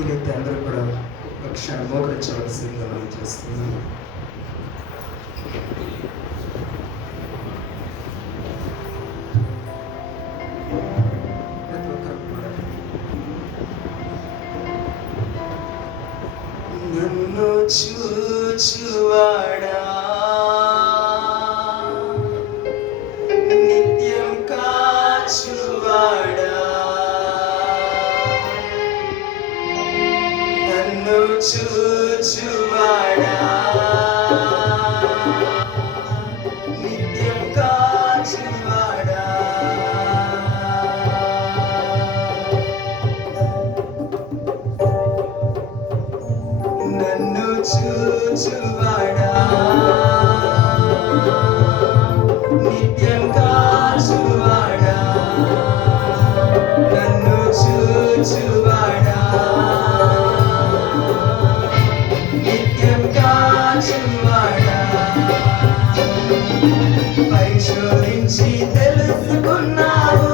వీలైతే అందరూ కూడా ఒక క్షణం మోకరించవలసిందిగా మనం చేస్తున్నాము. ప్రతి ఒక్కరు కూడా నన్ను చూచువాడా, నిత్యం కాచువాడా, నన్ను చూచువాడా, నిత్యం కాచువాడా, నన్ను చూచువాడా, నిత్యం కాచువాడా, నన్ను చూచువాడా, నిత్యం కాచువాడా, పరిశోధించి తెలుసుకున్నావు,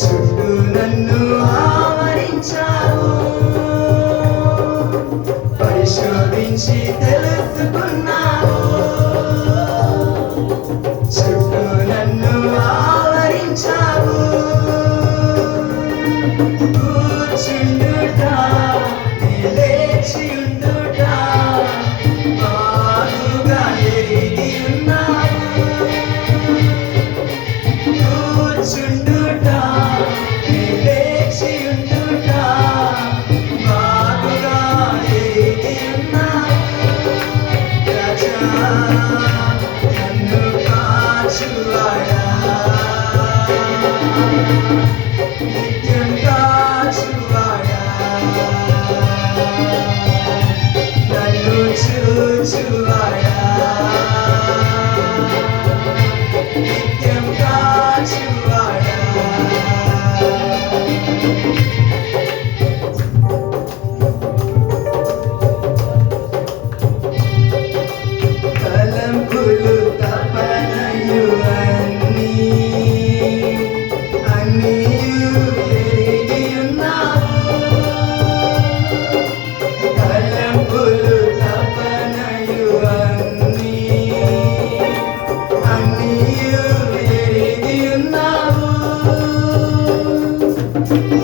చుట్టూ నన్ను ఆవరించావు, పరిశోధించి తెలుసుకున్నావు, చుట్టూ నన్ను ఆవరించావు, కూర్చుండుట లేచియుండుట బాగుగా ఎరిగి ఉన్నావు, కూర్చుండుట లేచియుండుట బాగుగా ఎరిగి ఉన్నావు, రాజా నన్ను కాచువాడా, నిత్యం కాచువాడా, నన్ను చూచువాడా, నిత్యం కాచువాడా, తలంపులు తపనయు అన్నీయు ఎరిగి ఉన్నావు, తలంపులు తపనయు అన్నీయు ఎరిగి ఉన్నావు,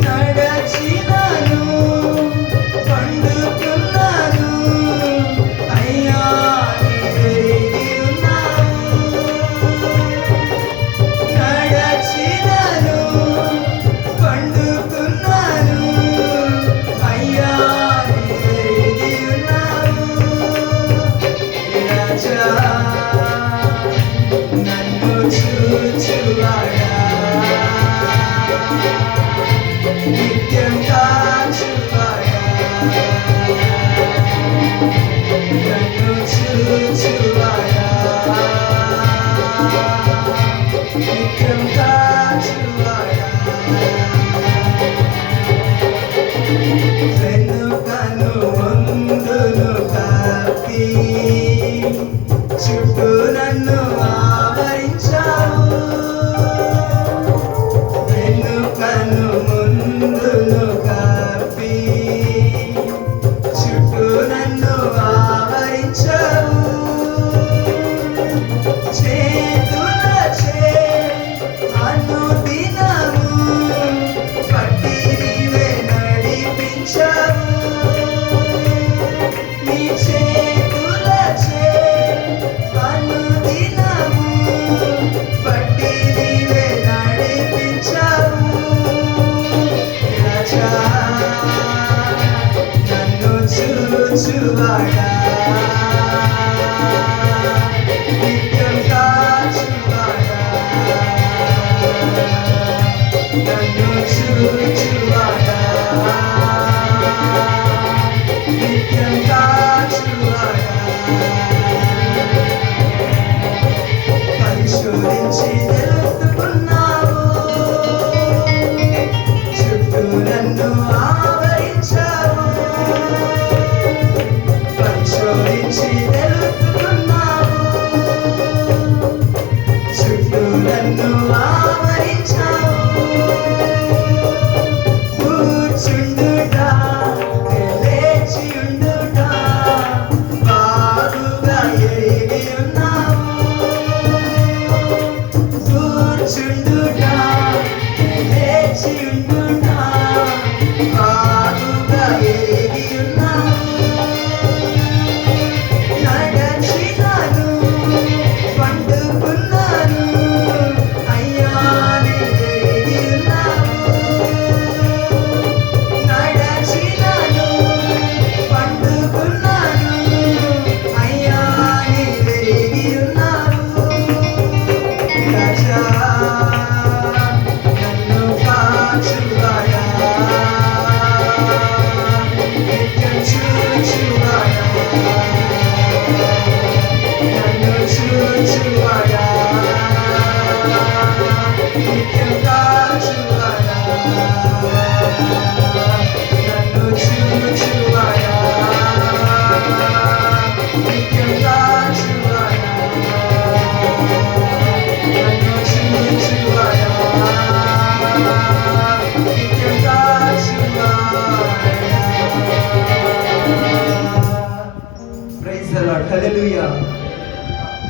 నడచినాను పండుకున్నాను అయ్యా ఎరిగి ఉన్నావు, నడచినాను పండుకున్నాను అయ్యా ఎరిగి ఉన్నావు, రాజా నన్ను చూచువాడా, నిత్యం కాచువాడా, నన్ను చూచువాడా, నిత్యం కాచువాడా, వెనుకను ముందును కాపి చుట్టూ నన్ను ఆవరించావు, వెనుకను ముందును కాపి చుట్టూ నన్ను ఆవరించావు, చేతులచే అనుదినము పట్టి నీవే నడిపించావు, నీ చేతులచే అనుదినము పట్టి నీవే నడిపించావు, రాజా నన్ను చూచువాడా, నిత్యం కాచువాడా, నన్ను చూచువాడా, నిత్యం కాచువాడా, పరిశోధించి తెలుసుకున్నావు, చుట్టూ నన్ను ఆవరించావు, పరిశోధించి తెలుసుకున్నావు, చుట్టూ నన్ను ఆవరించావు,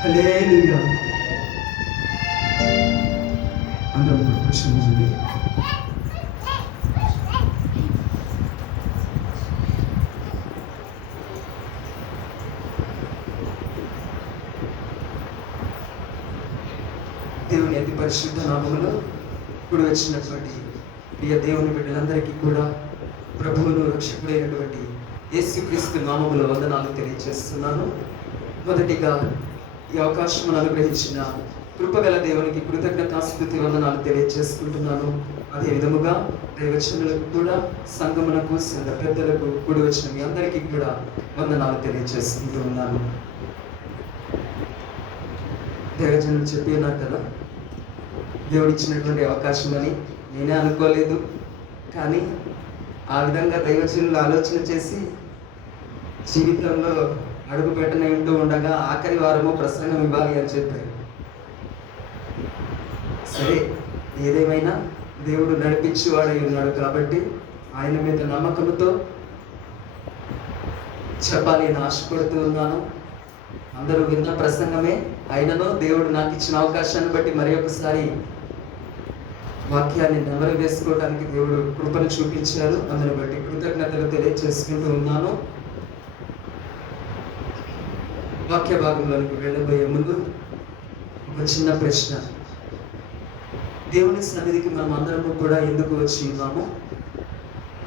హల్లెలూయా. అందరం ఇప్పుడు కూర్చుంది. దేవుని అతి పరిశుద్ధ నామములో ఇప్పుడు వచ్చినటువంటి ప్రియ దేవుని బిడ్డలందరికీ కూడా ప్రభువును రక్షకుడైనటువంటి యేసుక్రీస్తు నామములో వందనాలు తెలియజేస్తున్నాను. మొదటిగా ఈ అవకాశం అనుగ్రహించిన కృపగల దేవునికి కృతజ్ఞతాస్తుతి వందనాలు తెలియజేసుకుంటున్నాను. అదే విధముగా దైవజనులకు కూడా, సంఘమునకు, సంఘ పెద్దలకు, కూడి వచ్చిన మీ అందరికీ కూడా వందనాలు తెలియజేసుకుంటూ ఉన్నాను. దైవజనులు చెప్పి ఉన్నారు కదా, దేవుడు ఇచ్చినటువంటి అవకాశం అని నేనే అనుకోలేదు. కానీ ఆ విధంగా దైవజనులు ఆలోచన చేసి జీవితంలో అడుగు పెట్టనంటూ ఉండగా ఆఖరి వారము ప్రసంగం ఇవ్వాలి అని చెప్పారు. సరే, ఏదేమైనా దేవుడు నడిపించేవాడై ఉన్నాడు కాబట్టి ఆయన మీద నమ్మకంతో చెప్పాలి అని ఆశపడుతూ ఉన్నాను. అందరూ విన్న ప్రసంగమే అయినను దేవుడు నాకు ఇచ్చిన అవకాశాన్ని బట్టి మరి ఒకసారి వాక్యాన్ని నెమరు వేసుకోవడానికి దేవుడు కృపను చూపించారు. అందుని బట్టి కృతజ్ఞతలు తెలియజేసుకుంటూ ఉన్నాను. వాక్య భాగంలోనికి వెళ్ళబోయే ముందు ఒక చిన్న ప్రశ్న. దేవుని సన్నిధికి మనం అందరము కూడా ఎందుకు వచ్చి ఉన్నాము?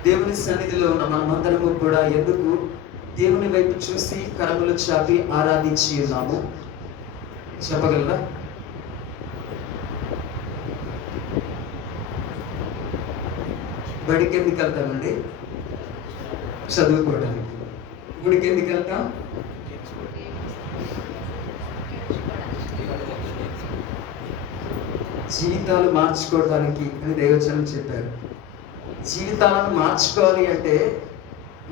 దేవుని సన్నిధిలో ఉన్న మనమందరము కూడా ఎందుకు దేవుని వైపు చూసి కరములు చాపి ఆరాధించి ఉన్నాము? చెప్పగలరా? బడికి ఎందుకు వెళ్తామండి? చదువుకోవడానికి. గుడికి ఎందుకు వెళ్తాం? జీవితాలు మార్చుకోవడానికి అని దైవజనం చెప్పారు. జీవితాలను మార్చుకోవాలి అంటే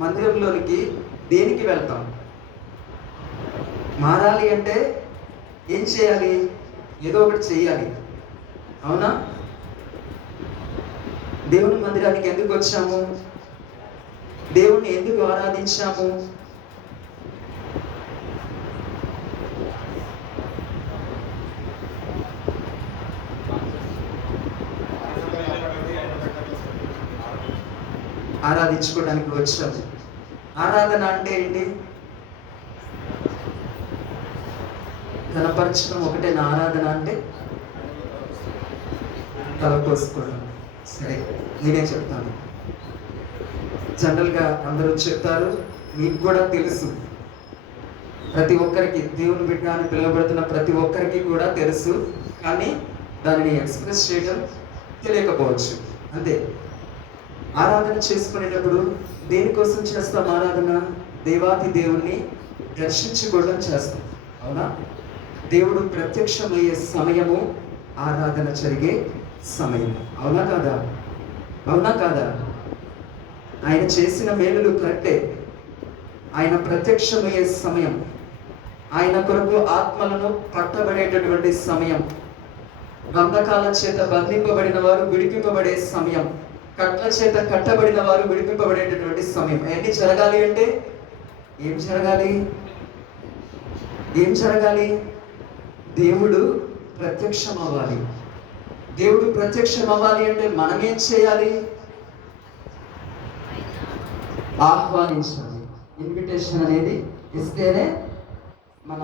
మందిరంలోనికి దేనికి వెళ్తాం? మారాలి అంటే ఏం చేయాలి? ఏదో ఒకటి చేయాలి, అవునా? దేవుని మందిరానికి ఎందుకు వచ్చాము? దేవుణ్ణి ఎందుకు ఆరాధించాము? ఆరాధించుకోవడానికి వచ్చాము. ఆరాధన అంటే ఏంటి? కనపరచడం ఒకటే నా ఆరాధన అంటే? తలపోసుకోవడం. సరే, నేనే చెప్తాను. జనరల్గా అందరూ చెప్తారు, మీకు కూడా తెలుసు. ప్రతి ఒక్కరికి, దేవుని బిడ్డ అని పిలువబడుతున్న ప్రతి ఒక్కరికి కూడా తెలుసు. కానీ దానిని ఎక్స్ప్రెస్ చేయడం తెలియకపోవచ్చు, అంతే. ఆరాధన చేసుకునేటప్పుడు దేనికోసం చేస్తాం ఆరాధన? దేవాది దేవుణ్ణి దర్శించుకోవడం చేస్తాం, అవునా? దేవుడు ప్రత్యక్షమయ్యే సమయము ఆరాధన జరిగే సమయం, అవునా కాదా? అవునా కాదా? ఆయన చేసిన మేలులు కరెక్టే. ఆయన ప్రత్యక్షమయ్యే సమయం, ఆయన కొరకు ఆత్మలను పట్టబడేటటువంటి సమయం, బంధకాల చేత బంధింపబడిన వారు విడిపింపబడే సమయం, కట్ల చేత కట్టబడిన వారు విడిపింపబడేటటువంటి సమయం. అవన్నీ జరగాలి అంటే ఏం జరగాలి? ఏం జరగాలి? దేవుడు ప్రత్యక్షం అవ్వాలి. దేవుడు ప్రత్యక్షం అవ్వాలి అంటే మనం ఏం చేయాలి? ఆహ్వానించాలి. ఇన్విటేషన్ అనేది ఇస్తేనే మన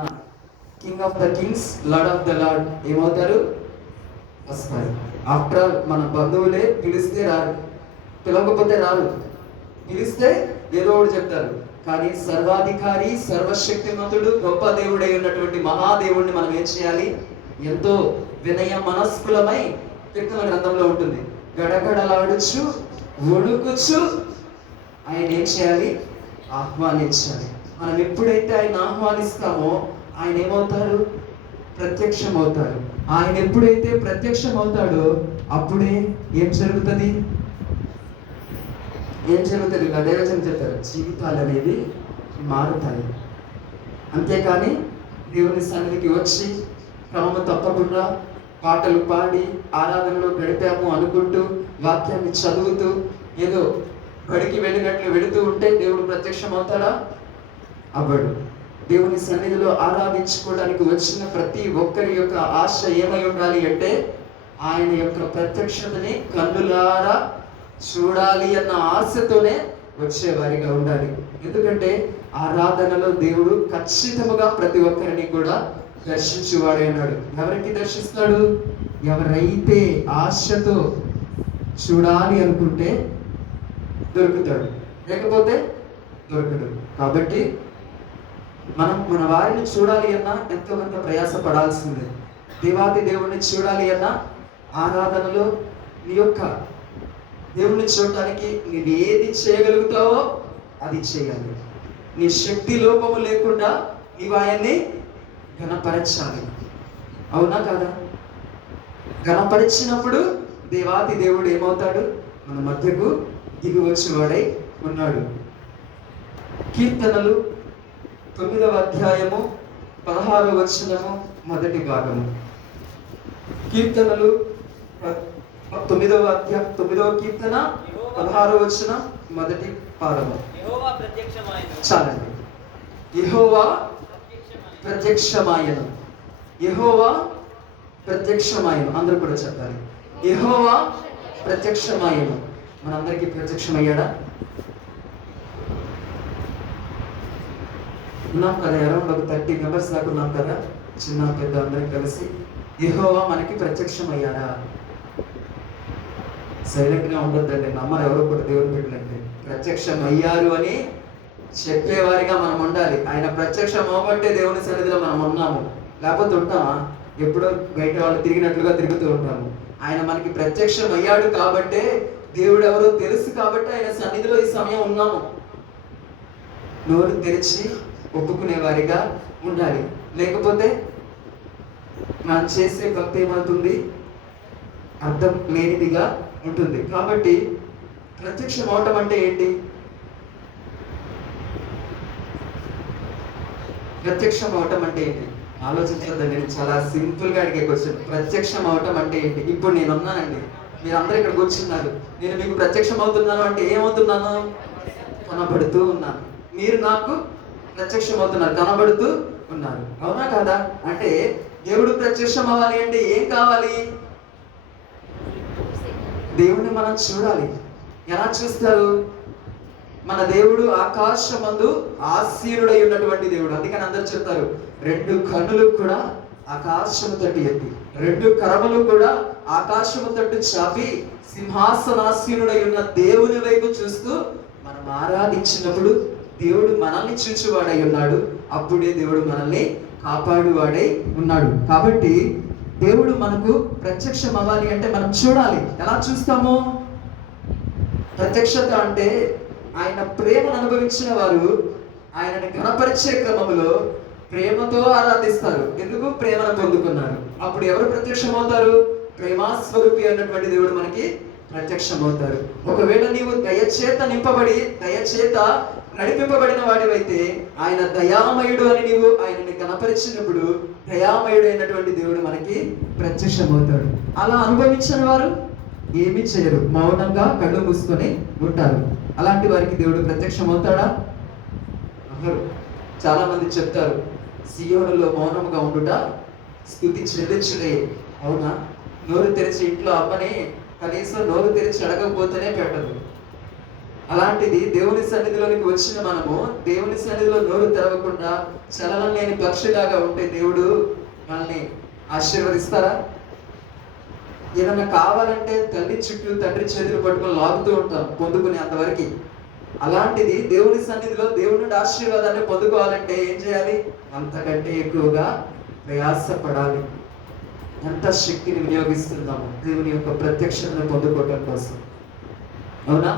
king of the Kings, lord of the lord ఏమవుతారు? వస్తారు. ఆఫ్టర్ ఆల్ మన బంధువులే పిలిస్తే రారు, పిలవకపోతే రారు. పిలిస్తే ఏదో ఒకటి చెప్తారు. కానీ సర్వాధికారి, సర్వశక్తిమంతుడు, గొప్ప దేవుడై ఉన్నటువంటి మహాదేవుడిని మనం ఏం చేయాలి? ఎంతో వినయ మనస్కులమై, కీర్తన గ్రంథంలో ఉంటుంది, గడగడలాడుచు వణుకుచు ఆయన ఏం చేయాలి? ఆహ్వానించాలి. మనం ఎప్పుడైతే ఆయన ఆహ్వానిస్తామో ఆయన ఏమవుతారు? ప్రత్యక్షం అవుతారు. ఆయన ఎప్పుడైతే ప్రత్యక్షం అవుతాడో అప్పుడే ఏం జరుగుతుంది? ఏం జరుగుతుంది? దైవజనం చెప్తారు, జీవితాలు అనేవి మారుతాయి. అంతేకాని దేవుని సన్నిధికి వచ్చి క్రమము తప్పకుండా పాటలు పాడి ఆరాధనలో గడిపాము అనుకుంటూ వాక్యాన్ని చదువుతూ ఏదో బడికి వెళ్ళినట్లు వెళుతూ ఉంటే దేవుడు ప్రత్యక్షం అవుతాడా? అవ్వడు. దేవుని సన్నిధిలో ఆరాధించుకోవడానికి వచ్చిన ప్రతి ఒక్కరి యొక్క ఆశ ఏమై ఉండాలి అంటే ఆయన యొక్క ప్రత్యక్షతని కన్నులారా చూడాలి అన్న ఆశతోనే వచ్చేవారిగా ఉండాలి. ఎందుకంటే ఆరాధనలో దేవుడు ఖచ్చితంగా ప్రతి ఒక్కరిని కూడా దర్శించువాడే ఉన్నాడు. ఎవరికి దర్శిస్తాడు? ఎవరైతే ఆశతో చూడాలి అనుకుంటే దొరుకుతాడు, లేకపోతే దొరకడు. కాబట్టి మనం మన వారిని చూడాలి అన్నా ఎంతో కొంత ప్రయాస పడాల్సిందే. దేవాది దేవుణ్ణి చూడాలి అన్నా ఆరాధనలో నీ యొక్క దేవుణ్ణి చూడటానికి నీవు ఏది చేయగలుగుతావో అది చేయాలి. నీ శక్తి లోపము లేకుండా నీవు ఆయన్ని ఘనపరచాలి. అవునా కదా? ఘనపరిచినప్పుడు దేవాది దేవుడు ఏమవుతాడు? మన మధ్యకు దిగి వచ్చేవాడై ఉన్నాడు. కీర్తనలు 9వ అధ్యాయము 16వ వచనము మొదటి భాగము. కీర్తనలు 9వ కీర్తన 16వ వచనం మొదటి పాదము. చాలండి. యెహోవా ప్రత్యక్షమాయను. యెహోవా ప్రత్యక్షమాయను. అందరూ కూడా చెప్పాలి. యెహోవా ప్రత్యక్షమాయను. మనందరికీ ప్రత్యక్షమయ్యాడా? ఉన్నాం కదా, అరౌండ్ ఒక 30 మెంబర్స్ దాకా ఉన్నాం కదా, చిన్న పెద్ద అందరం కలిసి. యెహోవా మనకి ప్రత్యక్షమయ్యారా? సైలెంట్గా ఉండొద్దండి. నమ్మరు ఎవరో కూడా దేవుని బిడ్డలంటే. ప్రత్యక్షం అయ్యారు అని చెప్పేవారిగా మనం ఉండాలి. ఆయన ప్రత్యక్షం అవ్వబట్టే దేవుని సన్నిధిలో మనం ఉన్నాము, లేకపోతే ఉంటామా? ఎప్పుడో బయట వాళ్ళు తిరిగినట్లుగా తిరుగుతూ ఉంటాము. ఆయన మనకి ప్రత్యక్షం అయ్యాడు కాబట్టే, దేవుడు ఎవరో తెలుసు కాబట్టి ఆయన సన్నిధిలో ఈ సమయం ఉన్నాము. నోరు తెరిచి ఒప్పుకునే వారిగా ఉండాలి, లేకపోతే మనం చేసే భక్తి ఏమవుతుంది? అర్థం లేనిదిగా ఉంటుంది. కాబట్టి ప్రత్యక్షం అవటం అంటే ఏంటి? ప్రత్యక్షం అవటం అంటే ఏంటి? ఆలోచించద్దండి, నేను చాలా సింపుల్గా అడిగే క్వశ్చన్. ప్రత్యక్షం అవటం అంటే ఏంటి? ఇప్పుడు నేను ఉన్నానండి, మీరు అందరూ ఇక్కడ కూర్చున్నారు. నేను మీకు ప్రత్యక్షం అవుతున్నాను అంటే ఏమవుతున్నాను? కనబడుతూ ఉన్నాను. మీరు నాకు ప్రత్యక్షం అవుతున్నారు, కనబడుతూ ఉన్నారు. అవునా కాదా? అంటే దేవుడు ప్రత్యక్షం అవ్వాలి అంటే ఏం కావాలి? దేవుడిని మనం చూడాలి. ఎలా చూస్తారు? మన దేవుడు ఆకాశమందు ఆసీనుడై ఉన్నటువంటి దేవుడు. అందుకని అందరూ చెప్తారు, 2 కన్నులు కూడా ఆకాశము తట్టు ఎత్తి, 2 కరములు కూడా ఆకాశము తట్టు చాపి సింహాసనాసీనుడై ఉన్న దేవుని వైపు చూస్తూ మనం ఆరాధించినప్పుడు దేవుడు మనల్ని చూచువాడై ఉన్నాడు. అప్పుడే దేవుడు మనల్ని కాపాడువాడై ఉన్నాడు. కాబట్టి దేవుడు మనకు ప్రత్యక్షం అవ్వాలి అంటే మనం చూడాలి. ఎలా చూస్తాము? ప్రత్యక్షత అంటే ఆయన ప్రేమను అనుభవించిన వారు ఆయనని ఘనపరిచే క్రమంలో ప్రేమతో ఆరాధిస్తారు. ఎందుకు? ప్రేమను పొందుకున్నారు. అప్పుడు ఎవరు ప్రత్యక్షం అవుతారు? ప్రేమాస్వరూపి అన్నటువంటి దేవుడు మనకి ప్రత్యక్షం అవుతారు. ఒకవేళ నీవు దయచేత నింపబడి దయచేత నడిపింపబడిన వాడివైతే ఆయన దయామయుడు అని నీవు ఆయనని కనపరిచినప్పుడు దయామయుడు అయినటువంటి దేవుడు మనకి ప్రత్యక్షమవుతాడు. అలా అనుభవించిన వారు ఏమీ చేయరు, మౌనంగా కళ్ళు మూసుకొని ఉంటారు. అలాంటి వారికి దేవుడు ప్రత్యక్షమవుతాడా? చాలా మంది చెప్తారు, సియోనులో మౌనంగా ఉండుట స్తుతి చెల్లించుడే. అవునా? నోరు తెరిచి ఇంట్లో అమ్మని కనీసం నోరు తెరిచి అడగకపోతేనే పెట్టదు. అలాంటిది దేవుని సన్నిధిలోనికి వచ్చిన మనము దేవుని సన్నిధిలో నోరు తెరవకుండా చలనం లేని పక్షిలాగా ఉంటే దేవుడు మనల్ని ఆశీర్వదిస్తారా? ఏదన్నా కావాలంటే తల్లి చుట్టూ తండ్రి చేతులు పట్టుకొని లాగుతూ ఉంటాం పొందుకునే అంతవరకు. అలాంటిది దేవుని సన్నిధిలో దేవుడి నుండి ఆశీర్వాదాన్ని పొందుకోవాలంటే ఏం చేయాలి? అంతకంటే ఎక్కువగా ప్రయాసపడాలి. ఎంత శక్తిని వినియోగిస్తున్నాము దేవుని యొక్క ప్రత్యక్షతను పొందుకోవటం కోసం. అవునా?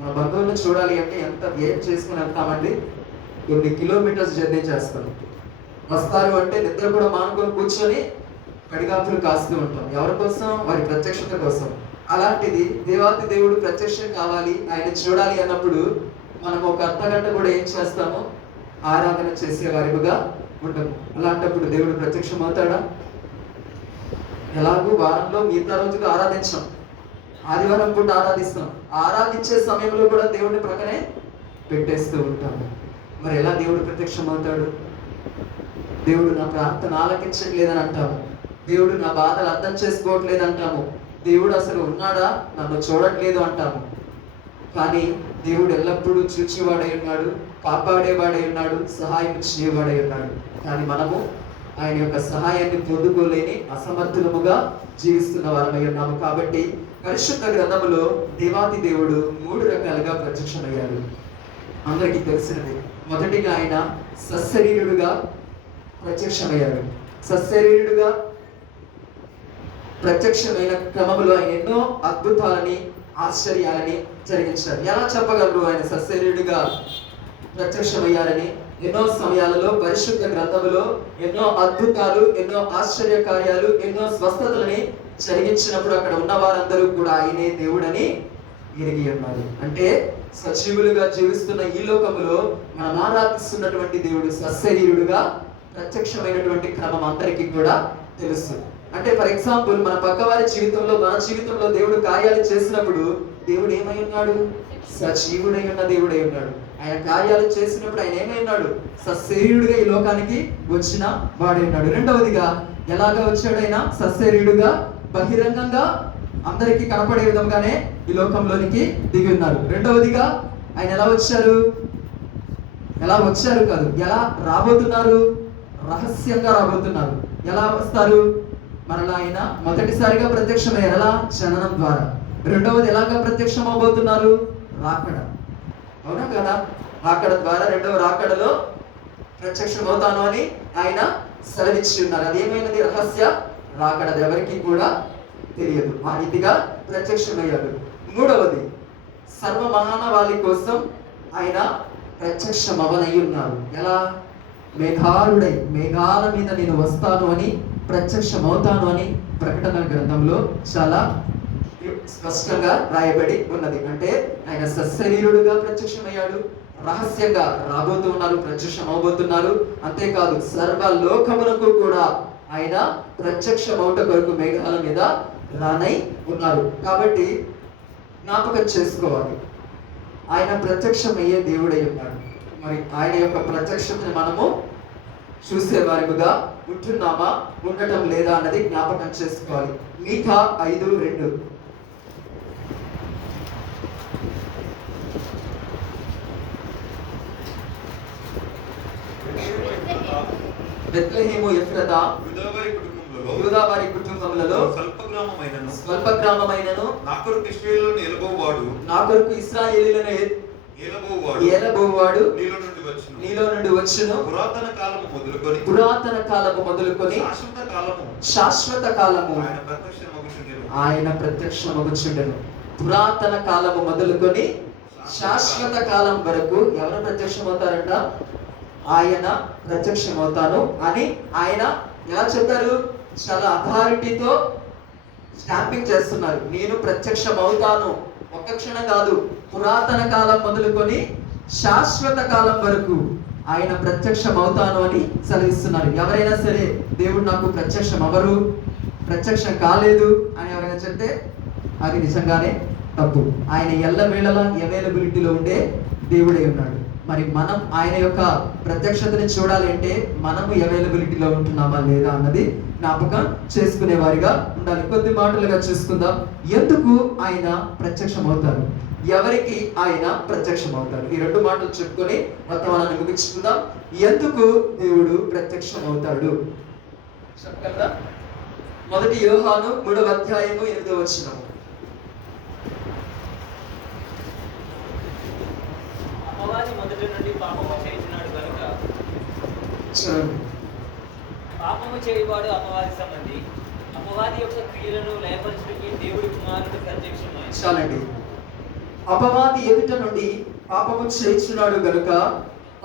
మన బంధువులను చూడాలి అంటే ఎంత ఏం చేసుకుని వెళ్తామండి? కొన్ని కిలోమీటర్స్ జర్నీ చేస్తాం. వస్తారు అంటే నిద్ర కూడా మానుకొని కూర్చొని కడిగాపులు కాస్తూ ఉంటాం. ఎవరి కోసం? వారి ప్రత్యక్షత కోసం. అలాంటిది దేవాది దేవుడు ప్రత్యక్షం కావాలి, ఆయన చూడాలి అన్నప్పుడు మనం ఒక అర్ధగంట కూడా ఏం చేస్తాము? ఆరాధన చేసే వారిగా ఉంటాము. అలాంటప్పుడు దేవుడు ప్రత్యక్షం అవుతాడా? ఎలాగూ వారంలో మిగతా రోజులు ఆరాధించాం, ఆదివారం పూట ఆరాధిస్తాం. ఆరాధించే సమయంలో కూడా దేవుడిని ప్రక్కనే పెట్టేస్తూ ఉంటాము. మరి ఎలా దేవుడు ప్రత్యక్షం అవుతాడు? దేవుడు నా ప్రార్థన ఆలకించట్లేదని అంటాము, దేవుడు నా బాధలు అర్థం చేసుకోవట్లేదు అంటాము, దేవుడు అసలు ఉన్నాడా, నన్ను చూడట్లేదు అంటాము. కానీ దేవుడు ఎల్లప్పుడూ చూచేవాడై ఉన్నాడు, కాపాడేవాడై ఉన్నాడు, సహాయం చేయవాడై ఉన్నాడు. కానీ మనము ఆయన యొక్క సహాయాన్ని పొందుకోలేని అసమర్థులముగా జీవిస్తున్న వారమై ఉన్నాము. కాబట్టి పరిశుద్ధ గ్రంథములో దేవాది దేవుడు 3 రకాలుగా ప్రత్యక్షమయ్యాడు. అందరికీ తెలిసినది. మొదటిగా ఆయన సశరీరుడుగా ప్రత్యక్షమయ్యాడు. సశరీరుడుగా ప్రత్యక్షమైన క్రమంలో ఆయన ఎన్నో అద్భుతాలని, ఆశ్చర్యాలని జరిగించారు. ఎలా చెప్పగలరు ఆయన సశరీరుడుగా ప్రత్యక్షమయ్యారని? ఎన్నో సమయాలలో పరిశుద్ధ గ్రంథములో ఎన్నో అద్భుతాలు, ఎన్నో ఆశ్చర్య కార్యాలు, ఎన్నో స్వస్థతలని జరిగించినప్పుడు అక్కడ ఉన్న వారందరూ కూడా ఆయనే దేవుడని ఎరిగి ఉన్నారు. అంటే సజీవులుగా జీవిస్తున్న ఈ లోకములో మనం ఆరాధిస్తున్నటువంటి దేవుడు సశరీరుడుగా ప్రత్యక్షమైనటువంటి క్రమం అందరికీ కూడా తెలుసు. అంటే ఫర్ ఎగ్జాంపుల్ మన పక్కవారి జీవితంలో, మన జీవితంలో దేవుడు కార్యాలు చేసినప్పుడు దేవుడు ఏమై ఉన్నాడు? సజీవుడై ఉన్న దేవుడై ఉన్నాడు. ఆయన కార్యాలు చేసినప్పుడు ఆయన ఏమై ఉన్నాడు? సశరీరుడుగా ఈ లోకానికి వచ్చిన వాడై ఉన్నాడు. రెండవదిగా ఎలాగా వచ్చాడు ఆయన? సశరీరుడుగా బహిరంగంగా అందరికీ కనపడే విధంగానే ఈ లోకంలోనికి దిగి ఉన్నారు. రెండవదిగా ఆయన ఎలా వచ్చారు? ఎలా వచ్చారు కాదు, ఎలా రాబోతున్నారు? రహస్యంగా రాబోతున్నారు. ఎలా వస్తారు? మరలా ఆయన మొదటిసారిగా ప్రత్యక్షమయ్యారు. ఎలా? జననం ద్వారా. రెండవది ఎలాగా ప్రత్యక్షం అవబోతున్నారు? రాకడ. అవునా కదా? రాకడ ద్వారా, రెండవ రాకడలో ప్రత్యక్షం అవుతాను అని ఆయన సెలవిచ్చి ఉన్నారు. అదేమైనది? రహస్య రాకడ. ఎవరికి కూడా తెలియదు. ఆ రీతిగా ప్రత్యక్షమయ్యాడు. మూడవది సర్వ మానవాళి కోసం ఆయన ప్రత్యక్షమవనై ఉన్నారు. ఎలా? మేఘారుడై, మేఘాల మీద నేను వస్తాను అని, ప్రత్యక్షమవుతాను అని ప్రకటన గ్రంథంలో చాలా స్పష్టంగా రాయబడి ఉన్నది. అంటే ఆయన సశరీరుడుగా ప్రత్యక్షమయ్యాడు, రహస్యంగా రాబోతూ ఉన్నారు, ప్రత్యక్షం అవబోతున్నారు. అంతేకాదు సర్వలోకమునకు కూడా ఆయన ప్రత్యక్షమౌట కొరకు మేఘాల మీద రానై ఉన్నారు. కాబట్టి జ్ఞాపకం చేసుకోవాలి, ఆయన ప్రత్యక్షమయ్యే దేవుడై ఉన్నాడు. మరి ఆయన యొక్క ప్రత్యక్షతని మనము చూసేవారిగా ఉంటున్నామా, ఉండటం లేదా అన్నది జ్ఞాపకం చేసుకోవాలి. మీకా 5:2. బెత్లెహేము ఎఫ్రాతా యూదా వారి కుటుంబములలో స్వల్ప గ్రామమైనను నా కొరకు ఇశ్రాయేలీయులను ఏలబోవాడు నీలో నుండి వచ్చును. పురాతన కాలము మొదలుకొని శాశ్వత కాలము ఆయన ప్రత్యక్షమగుచుండెను. పురాతన కాలము మొదలుకొని శాశ్వత కాలం వరకు ఎవరు ప్రత్యక్షమవుతారంట? ఆయన ప్రత్యక్షమవుతాను అని ఆయన ఎలా చెప్పారు? చాలా అథారిటీతో స్టాంపింగ్ చేస్తున్నారు. నేను ప్రత్యక్షమవుతాను. ఒక్క క్షణం కాదు, పురాతన కాలం మొదలుకొని శాశ్వత కాలం వరకు ఆయన ప్రత్యక్షమవుతాను అని సెలవిస్తున్నారు. ఎవరైనా సరే దేవుడు నాకు ప్రత్యక్షం అవరు, ప్రత్యక్షం కాలేదు అని ఎవరైనా చెప్తే అది నిజంగానే తప్పు. ఆయన ఎల్లవేళలా అవైలబిలిటీలో ఉండే దేవుడే ఉన్నాడు. మరి మనం ఆయన యొక్క ప్రత్యక్షతని చూడాలి అంటే మనము అవైలబిలిటీలో ఉంటున్నామా లేదా అన్నది జ్ఞాపకం చేసుకునే వారిగా ఉండాలి. కొద్ది మాటలుగా చూసుకుందాం. ఎందుకు ఆయన ప్రత్యక్షం అవుతారు, ఎవరికి ఆయన ప్రత్యక్షం అవుతారు, ఈ 2 మాటలు చెప్పుకొని వర్తమానాన్ని ముగించుకుందాం. ఎందుకు దేవుడు ప్రత్యక్షం అవుతాడు చెప్పగలరా? 1 యోహాను 3:8. అపవాది మొదటి నుండి పాపము చేయుచున్నాడు కనుక పాపము చేయువాడు అపవాది సంబంధి. అపవాది యొక్క క్రియలను లేపరచుటకి దేవుడి కుమారుడు ప్రత్యక్షమయ్యాడు. చాలండి. అపవాది ఎదుట నుండి పాపము చేయుచున్నాడు గనుక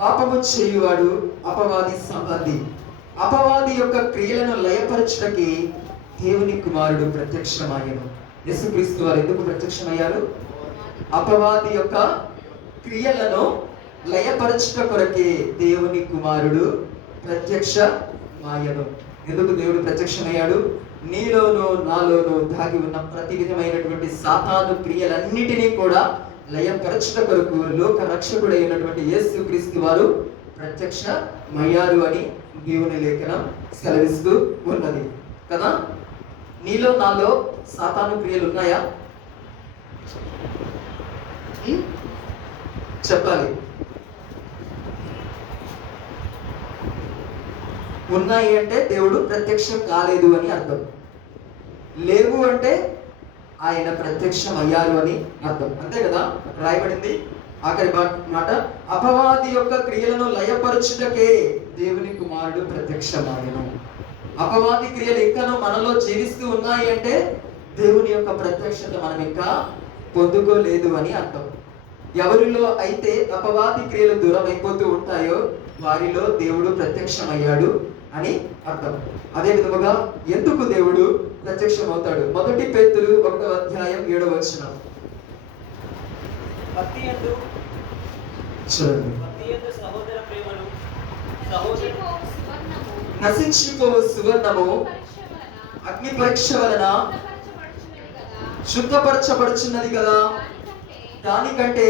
పాపము చేయువాడు అపవాది సంబంధి. అపవాది యొక్క క్రియలను లయపరచుటకి దేవుని కుమారుడు ప్రత్యక్షమయ్యాడు. యేసుక్రీస్తు వారు ఎందుకు ప్రత్యక్షమయ్యారు? అపవాది యొక్క క్రియలను లయపరచుట కొరకే దేవుని కుమారుడు ప్రత్యక్షమయ్యాడు. ఎందుకు దేవుడు ప్రత్యక్షమయ్యాడు? నీలోనూ నాలోనూ దాగి ఉన్న ప్రతి విధమైనటువంటి సాతాను క్రియలన్నిటినీ కూడా లయపరచుట కొరకు లోక రక్షకుడైనటువంటి యేసుక్రీస్తు వారు ప్రత్యక్షమయ్యారు అని దేవుని లేఖనం సెలవిస్తూ ఉన్నది కదా. నీలో నాలో సాతాను క్రియలు ఉన్నాయా? చెప్పాలి. ఉన్నాయి అంటే దేవుడు ప్రత్యక్షం కాలేదు అని అర్థం. లేవు అంటే ఆయన ప్రత్యక్షం అయ్యారు అని అర్థం. అంతే కదా రాయబడింది. ఆఖరి మాట, అపవాది యొక్క క్రియలను లయపరచుటకే దేవుని కుమారుడు ప్రత్యక్షమాయెను. అపవాది క్రియలు ఇంకనూ మనలో జీవిస్తూ ఉన్నాయి అంటే దేవుని యొక్క ప్రత్యక్షత మనం ఇంకా పొందుకోలేదు అని అర్థం. ఎవరిలో అయితే అపవాది క్రియలు దూరం అయిపోతూ ఉంటాయో వారిలో దేవుడు ప్రత్యక్షమయ్యాడు అని అర్థం. అదే విధముగా ఎందుకు దేవుడు ప్రత్యక్షం అవుతాడు? 1 పేతురు 1:7 భక్తియందు సహోదర ప్రేమను నశించిపోవు సువర్ణము అగ్ని పరీక్ష వలన శుద్ధపరచబడుచున్నది కదా. దానికంటే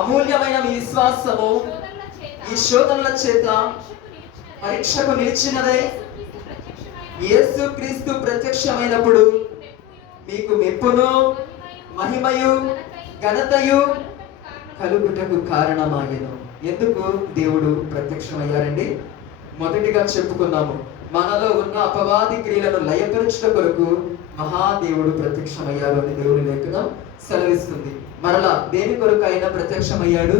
అమూల్యమైన మీ విశ్వాసము ఈ శోధనల చేత పరీక్షకు నిలిచినదే. యేసు క్రీస్తు ప్రత్యక్షమైనప్పుడు మీకు మెప్పును మహిమయు ఘనతయు కలుగుటకు కారణమాయెను. ఎందుకు దేవుడు ప్రత్యక్షమయ్యారండి? మొదటిగా చెప్పుకున్నాము, మనలో ఉన్న అపవాది క్రియలను లయపరచుట కొరకు మహాదేవుడు ప్రత్యక్షమయ్యారు అని దేవుని లేఖనం సెలవిస్తుంది. మరలా దేని కొరకు ఆయన ప్రత్యక్షమయ్యాడు?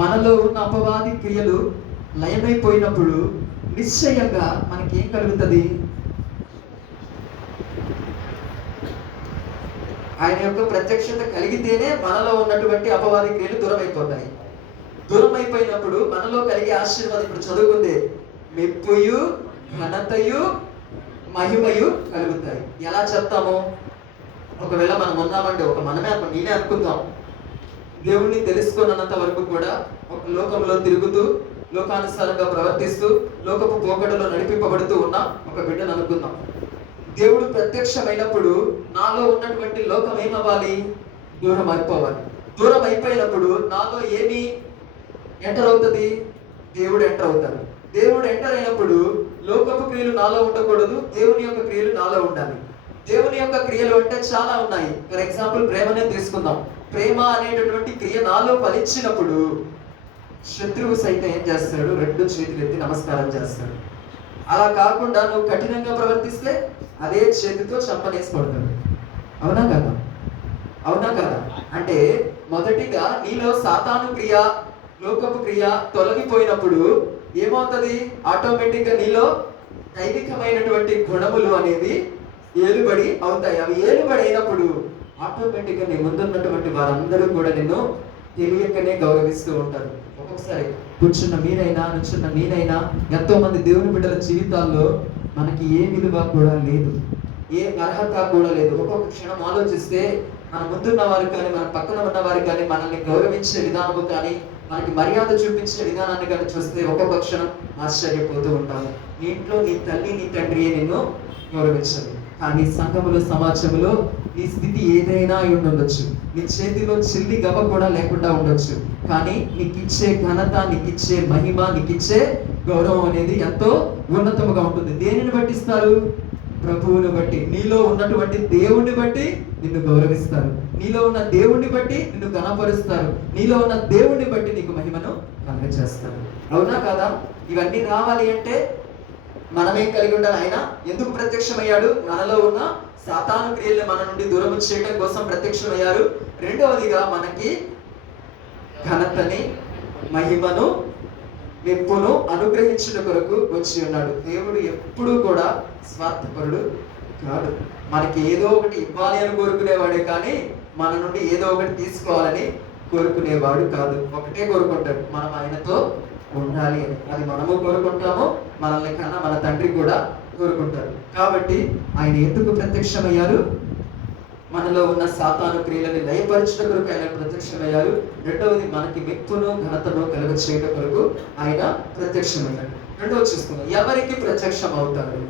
మనలో ఉన్న అపవాది క్రియలు లయమైపోయినప్పుడు నిశ్చయంగా మనకి ఏం కలుగుతుంది? ఆయన యొక్క ప్రత్యక్షత కలిగితేనే మనలో ఉన్నటువంటి అపవాది క్రియలు దూరం అయిపోతాయి. దూరం అయిపోయినప్పుడు మనలో కలిగే ఆశీర్వాదం ఇప్పుడు చదువుకుంది, మెప్పుయు ఘనతయు మహిమయు కలుగుతాయి. ఎలా చెప్తాము? ఒకవేళ మనం ఉన్నామంటే నేనే అనుకుందాం, దేవుణ్ణి తెలుసుకున్నంత వరకు కూడా ఒక లోకంలో తిరుగుతూ లోకానుసారంగా ప్రవర్తిస్తూ లోకపు పోకడలో నడిపింపబడుతూ ఉన్న ఒక బిడ్డను అనుకుందాం. దేవుడు ప్రత్యక్షమైనప్పుడు నాలో ఉన్నటువంటి లోకం ఏమవ్వాలి? దూరం అయిపోవాలి. దూరం అయిపోయినప్పుడు నాలో ఏమి ఎంటర్ అవుతుంది? దేవుడు ఎంటర్ అవుతాడు. దేవుడు ఎంటర్ అయినప్పుడు లోకపు క్రియలు నాలో ఉండకూడదు, దేవుని యొక్క క్రియలు నాలో ఉండాలి. దేవుని యొక్క క్రియలు అంటే చాలా ఉన్నాయి. ఫర్ ఎగ్జాంపుల్ ప్రేమనే తీసుకుందాం. ప్రేమ అనేటటువంటి క్రియ నాలో ఫలించినప్పుడు శత్రువు సైతం ఏం చేస్తాడు? 2 చేతులు ఎత్తి నమస్కారం చేస్తాడు. అలా కాకుండా నువ్వు కఠినంగా ప్రవర్తిస్తే అదే చేతితో చంపనేసి పడతాడు. అవునా కదా? అవునా కదా? అంటే మొదటిగా నీలో సాతాను క్రియ లోకపు క్రియ తొలగిపోయినప్పుడు ఏమవుతుంది? ఆటోమేటిక్గా నీలో దైవికమైనటువంటి గుణములు అనేవి ఏలుబడి అవుతాయి. అవి ఏలుబడి అయినప్పుడు ఆటోమేటిక్గా నీ ముందున్నటువంటి వారందరూ కూడా నిన్ను తెలియకనే గౌరవిస్తూ ఉంటారు. ఒక్కొక్కసారి కూర్చున్న మీరైనా నుంచున్న నేనైనా ఎంతో మంది దేవుని బిడ్డల జీవితాల్లో మనకి ఏ విలువ కూడా లేదు, ఏ అర్హత కూడా లేదు. ఒక్కొక్క క్షణం ఆలోచిస్తే మన ముందున్న వారు కానీ మన పక్కన ఉన్న వారు కానీ మనల్ని గౌరవించే విధానము కానీ మనకి మర్యాద చూపించే విధానాన్ని కానీ చూస్తే ఒక్కొక్క క్షణం ఆశ్చర్యపోతూ ఉంటాము. నీ ఇంట్లో నీ తల్లి నీ తండ్రి నిన్ను గౌరవించదు, కానీ సంఘములో సమాజంలో నీ స్థితి ఏదైనా అయి ఉండొచ్చు, నీ చేతిలో చిల్లి గవ్వ కూడా లేకుండా ఉండొచ్చు, కానీ నీకు ఇచ్చే ఘనత, నీకు ఇచ్చే మహిమ, నీకు ఇచ్చే గౌరవం అనేది ఎంతో ఉన్నతముగా ఉంటుంది. దేనిని బట్టి ఇస్తారు? ప్రభువుని బట్టి. నీలో ఉన్నటువంటి దేవుణ్ణి బట్టి నిన్ను గౌరవిస్తారు, నీలో ఉన్న దేవుణ్ణి బట్టి నిన్ను ఘనపరుస్తారు, నీలో ఉన్న దేవుణ్ణి బట్టి నీకు మహిమను కలుగజేస్తారు. అవునా కాదా? ఇవన్నీ రావాలి అంటే మనమేం కలిగి ఉండాలి? ఆయన ఎందుకు ప్రత్యక్షమయ్యాడు? మనలో ఉన్న సాతాను క్రియల్ని మన నుండి దూరం చేయడం కోసం ప్రత్యక్షమయ్యారు. రెండవదిగా మనకి ఘనతని, మహిమను, మెప్పును అనుగ్రహించిన కొరకు వచ్చి ఉన్నాడు. దేవుడు ఎప్పుడూ కూడా స్వార్థపరుడు కాదు. మనకి ఏదో ఒకటి ఇవ్వాలి అని కోరుకునేవాడే కానీ మన నుండి ఏదో ఒకటి తీసుకోవాలని కోరుకునేవాడు కాదు. ఒకటే కోరుకుంటాడు, మనం ఆయనతో ఉండాలి అని. అది మనము కోరుకుంటాము, మనల్ని కన్నా మన తండ్రి కూడా కోరుకుంటారు. కాబట్టి ఆయన ఎందుకు ప్రత్యక్షమయ్యారు? మనలో ఉన్న సాతాను క్రియలని లయపరచడం కొరకు ఆయన ప్రత్యక్షమయ్యారు. రెండవది మనకి మెప్పును ఘనతను కలుగ చేయడం కొరకు ఆయన ప్రత్యక్షమయ్యాడు. రెండవది చూసుకుందాం, ఎవరికి ప్రత్యక్షం అవుతాడు?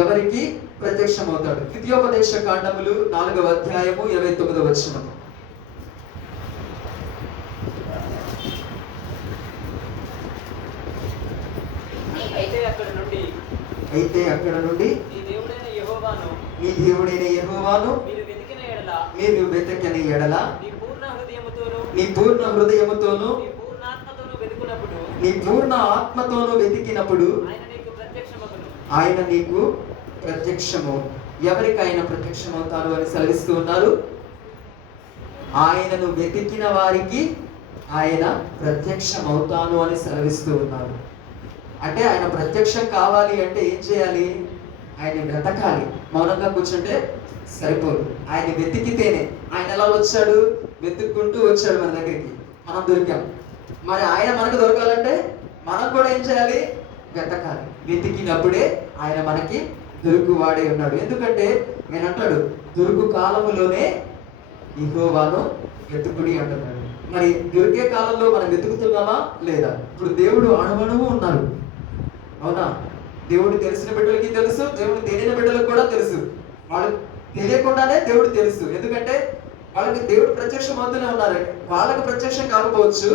ఎవరికి ప్రత్యక్షం అవుతాడు? ద్వితీయోపదేశ కాండములు 4వ అధ్యాయము 29వ వచనం. అయితే అక్కడ నుండి నీ దేవుడైన యెహోవాను నీ దేవుడైన యెహోవాను మీరు వెతికిన ఎడల మీరు వెతకని ఎడల నీ పూర్ణ హృదయముతోను నీ పూర్ణ హృదయముతోను నీ పూర్ణాత్మతోను వెతుకున్నప్పుడు నీ పూర్ణ ఆత్మతోను వెతికినప్పుడు ఆయన నీకు ప్రత్యక్షమగును. ఆయన నీకు ప్రత్యక్షము. ఎవరికి ఆయన ప్రత్యక్షమవుతారు అని సెలవిస్తూ ఉన్నారు? ఆయనను వెతికిన వారికి ఆయన ప్రత్యక్షమవుతాను అని సెలవిస్తూ ఉన్నారు. అంటే ఆయన ప్రత్యక్షం కావాలి అంటే ఏం చేయాలి? ఆయన వెతకాలి. మౌనంగా కూర్చుంటే సరిపోదు. ఆయన వెతికితేనే. ఆయన ఎలా వచ్చాడు? వెతుక్కుంటూ వచ్చాడు మన దగ్గరికి, మనం దొరికాం. మరి ఆయన మనకు దొరకాలంటే మనం కూడా ఏం చేయాలి? వెతకాలి. వెతికినప్పుడే ఆయన మనకి దొరుకువాడే ఉన్నాడు. ఎందుకంటే ఆయన అంటాడు, దొరుకు కాలములోనే యెహోవాను వెతుకుడి అంటున్నాడు. మరి దొరికే కాలంలో మనం వెతుకుతున్నామా లేదా? ఇప్పుడు దేవుడు అణువణువు ఉన్నారు, అవునా? దేవుడు తెలిసిన బిడ్డలకి తెలుసు, దేవుడు తెలియని బిడ్డలకు కూడా తెలుసు. వాళ్ళు తెలియకుండానే దేవుడు తెలుసు. ఎందుకంటే వాళ్ళకి దేవుడు ప్రత్యక్షం అవుతూనే ఉన్నారు. వాళ్ళకి ప్రత్యక్షం కాకపోవచ్చు,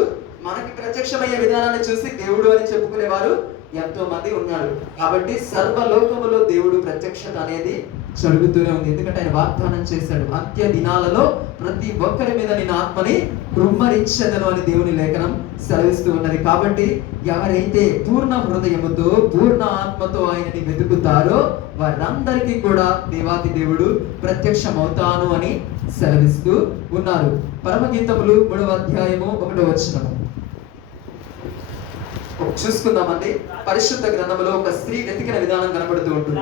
మనకి ప్రత్యక్షమయ్యే విధానాన్ని చూసి దేవుడు అని చెప్పుకునేవారు ఎంతో మంది ఉన్నారు. కాబట్టి సర్వలోకములో దేవుడు ప్రత్యక్షత అనేది జరుగుతూనే ఉంది. ఎందుకంటే ఆయన వాగ్దానం చేశాడు, అంత్య దినాలలో ప్రతి ఒక్కరి మీద నేను ఆత్మని కృమ్మరించెదను అని దేవుని లేఖనం సెలవిస్తూ ఉన్నది. కాబట్టి ఎవరైతే పూర్ణ హృదయముతో పూర్ణ ఆత్మతో ఆయనని వెతుకుతారో వారందరికీ కూడా దేవాతి దేవుడు ప్రత్యక్షమవుతాను అని సెలవిస్తూ ఉన్నారు. పరమగీతములు 3వ అధ్యాయము 1వ వచనము చూసుకుందామండి. పరిశుద్ధ గ్రంథములో ఒక స్త్రీ వెతికిన విధానం కనబడుతూ ఉంటుంది.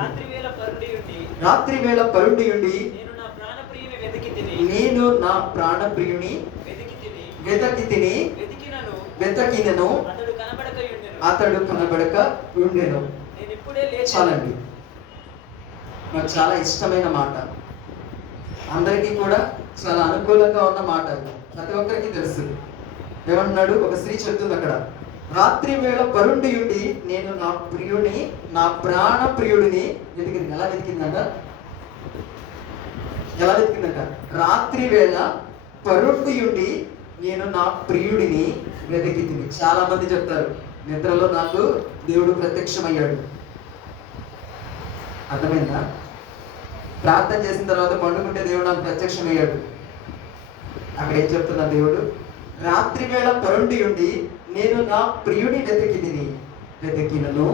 రాత్రి వేళ పరుండి ఉండి నేను నా ప్రాణప్రియుని వెతికి తిని వెతకినను అతడు కనబడక ఉండెను. చాలండి. నాకు చాలా ఇష్టమైన మాట, అందరికీ కూడా చాలా అనుకూలంగా ఉన్న మాట. ప్రతి ఒక్కరికి తెలుసు. ఏమన్నాడు? ఒక స్త్రీ చెప్తుంది అక్కడ, రాత్రి వేళ పరుండి ఉండి నేను నా ప్రియుని, నా ప్రాణ ప్రియుడిని వెతికింది. ఎలా వెతికిందంట? ఎలా వెతికిందంట? రాత్రి వేళ పరుండి ఉండి నేను నా ప్రియుడిని వెతికింది. చాలా మంది చెప్తారు, నిద్రలో నాకు దేవుడు ప్రత్యక్షమయ్యాడు. అర్థమైందా? ప్రార్థన చేసిన తర్వాత పండుకుంటే దేవుడు నాకు ప్రత్యక్షమయ్యాడు. అక్కడ ఏం చెప్తున్నా దేవుడు? రాత్రి వేళ పరుండి ఉండి నేను నా ప్రియుని వెతికినను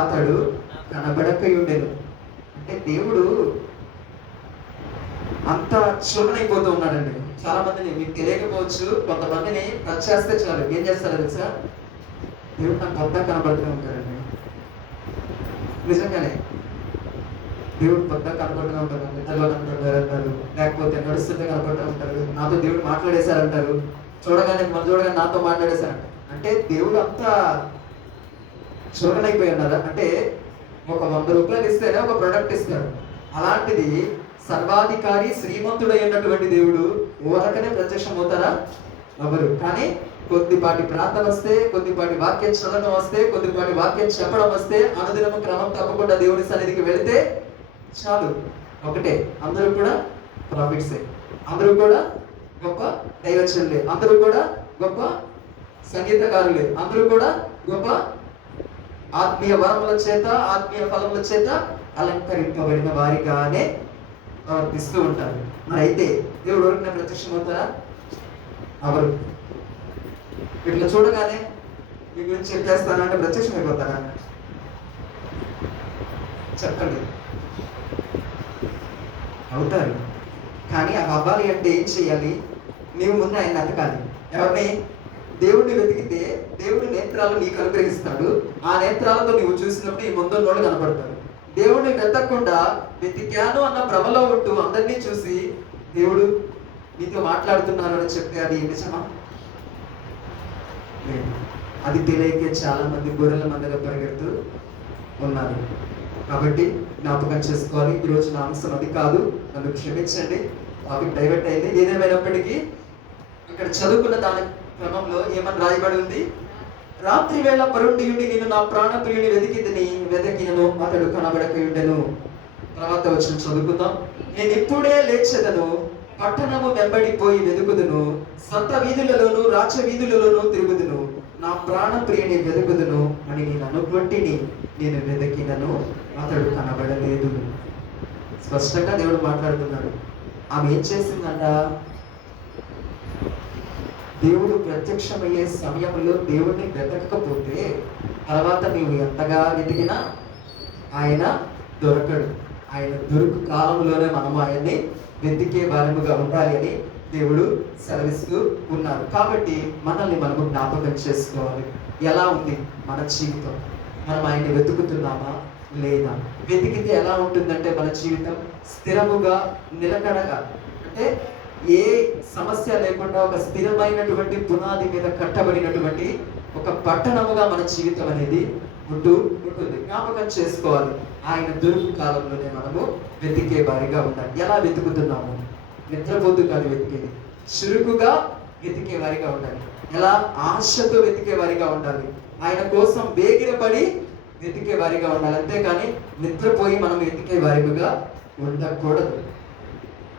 అతడు కనబడకయుండెను. అంటే దేవుడు అంత చులకనైపోతూ ఉన్నాడండి. చాలా మందిని మీకు తెలియకపోవచ్చు, కొంతమందిని టచ్ చేస్తే చాలు ఏం చేస్తారో తెలుసా? దేవుడు నాకు కొత్త కనబడుతూ ఉంటాడండి. నిజంగానే దేవుడు కొత్త కనబడుతూ ఉంటారు. నిద్రలో కనబడతారు అంటారు, లేకపోతే నడుస్తుంటే కనబడుతూ ఉంటారు. నాతో దేవుడు మాట్లాడేశారంటారు, చూడగానే నాతో మాట్లాడేశారంట. అంటే దేవుడు అంతా చులకనైపోయి ఉన్నారా? అంటే ఒక 100 రూపాయలు ఇస్తేనే ఒక ప్రొడక్ట్ ఇస్తాడు. అలాంటిది సర్వాధికారి శ్రీమంతుడైనటువంటి దేవుడు ఊరకనే ప్రత్యక్షం అవుతారా? ఎవరు? కానీ కొద్దిపాటి ప్రార్థన వస్తే, కొద్దిపాటి వాక్యం చదవడం వస్తే, కొద్దిపాటి వాక్యం చెప్పడం వస్తే, అనుదినము క్రమం తప్పకుండా దేవుని సన్నిధికి వెళితే చాలు. ఒకటే, అందరూ కూడా ప్రాఫిట్సే, అందరూ కూడా గొప్ప దైవజనులే, అందరూ కూడా గొప్ప సంగీతకారులే, అందరూ కూడా గొప్ప ఆత్మీయ వరముల చేత, ఆత్మీయ ఫలముల చేత అలంకరింపబడిన వారిగానే ప్రవర్తిస్తూ ఉంటారు. మరి అయితే దేవుడు ఎవరికి ప్రత్యక్షం అవుతారా? అవరు. ఇట్లా చూడగానే మీ గురించి చెప్పేస్తానంటే ప్రత్యక్షం అయిపోతారా? చెప్పండి. అవుతారు. కానీ ఆ అవ్వాలి అంటే ఏం చేయాలి? నీవు ముందు ఆయన వెతకాలి. ఎవరిని? దేవుడిని వెతికితే దేవుడి నేత్రాలు నీకు అనుగ్రహిస్తాడు. ఆ నేత్రాలతో నీవు చూసినప్పుడు ఈ ముందున్నోళ్ళు కనపడతాడు. దేవుడిని వెతకకుండా వెతికాను అన్న భ్రమలో ఉంటూ అందరినీ చూసి దేవుడు నీతో మాట్లాడుతున్నారు అని చెప్తే అది నిజమా? లేదు. అది తెలియకే చాలా మంది గొర్రెల మందగా పరిగెడుతూ ఉన్నారు. కాబట్టి జ్ఞాపకం చేసుకోవాలి. ఈరోజు నా అంశం అది కాదు, నన్ను క్షమించండి, టాపిక్ డైవర్ట్ అయింది. ఏదేమైనప్పటికీ ఇక్కడ చదువుకున్న దాని క్రమంలో ఏమని రాయబడి ఉంది? రాత్రి వేళ పరుండి ఉండి నేను నా ప్రాణప్రియుని వెతికినను అతడు కనబడకయుండెను. తర్వాత వచ్చిన చదువుకుందాం. నేను ఇప్పుడే లేచెదను, పట్టణము వెంబడిపోయి వెతుకుదును, సంత వీధులలోను రాచ వీధులలోను తిరుగుదును, నా ప్రాణప్రియుని వెతుకుదును అని నేను అనుకొట్టిని నేను వెతికినను అతడు కనబడలేదు. స్పష్టంగా దేవుడు మాట్లాడుతున్నాడు. ఆమె ఏం చేసిందంట? దేవుడు ప్రత్యక్షమయ్యే సమయంలో దేవుడిని వెతకకపోతే తర్వాత నీవు ఎంతగా వెతికినా ఆయన దొరకడు. ఆయన దొరుకు కాలంలోనే మనము ఆయన్ని వెతికే వారముగా ఉండాలి అని దేవుడు సెలవిస్తూ ఉన్నారు. కాబట్టి మనల్ని మనము జ్ఞాపకం చేసుకోవాలి. ఎలా ఉంది మన జీవితం? మనం ఆయన్ని వెతుకుతున్నామా లేదా? వెతికితే ఎలా ఉంటుందంటే మన జీవితం స్థిరముగా, నిలకడగా, అంటే ఏ సమస్య లేకుండా ఒక స్థిరమైనటువంటి పునాది మీద కట్టబడినటువంటి ఒక పట్టణముగా మన జీవితం అనేది ఉంటుంది. జ్ఞాపకం చేసుకోవాలి. ఆయన దొరుకు కాలంలోనే మనము వెతికే వారిగా ఉండాలి. ఎలా వెతుకుతున్నాము? నిద్రపోతూ కాదు వెతికేది, చురుకుగా వెతికే వారిగా ఉండాలి. ఎలా? ఆశతో వెతికే వారిగా ఉండాలి. ఆయన కోసం వేగిరపడి వెతికే వారిగా ఉండాలి. అంతేకాని నిద్రపోయి మనం వెతికే వారిగా ఉండకూడదు.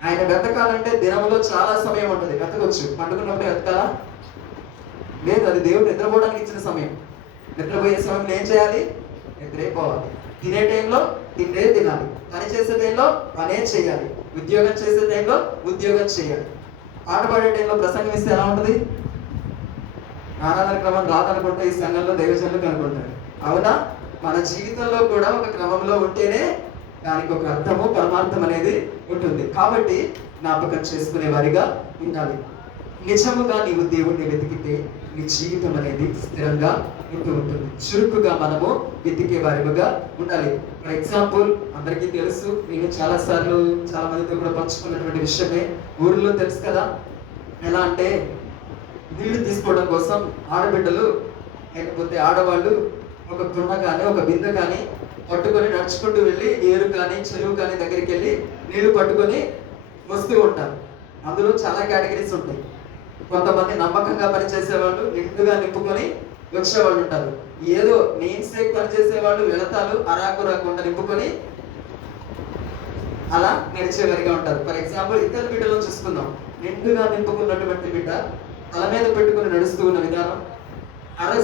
ఆయన వెతకాలంటే దినంలో చాలా సమయం ఉంటుంది. వెతకొచ్చు, పండుకున్నప్పుడే వెతకాలా? లేదు, అది దేవుడు నిద్రపోవడానికి ఇచ్చిన సమయం. నిద్రపోయే సమయంలో ఏం చేయాలి? నిద్రే పోవాలి. తినే టైంలో తిండే తినాలి. పని చేసే టైంలో పనే చేయాలి. ఉద్యోగం చేసే టైంలో ఉద్యోగం చేయాలి. పాట పాడే టైంలో ప్రసంగం ఇస్తే ఎలా ఉంటుంది? ఆరాధన క్రమం రాదనుకుంటే ఈ సంఘంలో దైవజనులు కనుకుంటారు. అవునా? మన జీవితంలో కూడా ఒక క్రమంలో ఉంటేనే దానికి ఒక అర్థము, పరమార్థం అనేది ఉంటుంది. కాబట్టి జ్ఞాపకం చేసుకునే వారిగా ఉండాలి. నిజముగా నీవు దేవుణ్ణి వెతికితే నీ జీవితం అనేది స్థిరంగా ఉంటుంది. చురుకుగా మనము వెతికే వారిగా ఉండాలి. ఫర్ ఎగ్జాంపుల్, అందరికీ తెలుసు, నేను చాలా మందితో కూడా పంచుకున్నటువంటి విషయమే. ఊరిలో తెలుసు కదా, ఎలా అంటే నీళ్లు తీసుకోవడం కోసం ఆడబిడ్డలు లేకపోతే ఆడవాళ్ళు ఒక కుండ కానీ ఒక బిందె కానీ పట్టుకొని నడుచుకుంటూ వెళ్ళి ఏరు కానీ చెరువు కానీ దగ్గరికి వెళ్ళి నీళ్లు పట్టుకొని వస్తూ ఉంటారు. అందులో చాలా కేటగిరీస్ ఉంటాయి. కొంతమంది నమ్మకంగా పనిచేసేవాళ్ళు, నిండుగా నింపుకొని వచ్చేవాళ్ళు ఉంటారు. ఏదో మెయిన్ సేక్ పనిచేసేవాళ్ళు వెళతాలు అరాకురా కుండ నింపుకొని అలా నడిచేవారిగా ఉంటారు. ఫర్ ఎగ్జాంపుల్, ఇద్దరు బిడ్డలను చూసుకుందాం. నిండుగా నింపుకున్నటువంటి బిడ్డ తల మీద పెట్టుకుని నడుస్తూ ఉన్న విధానం,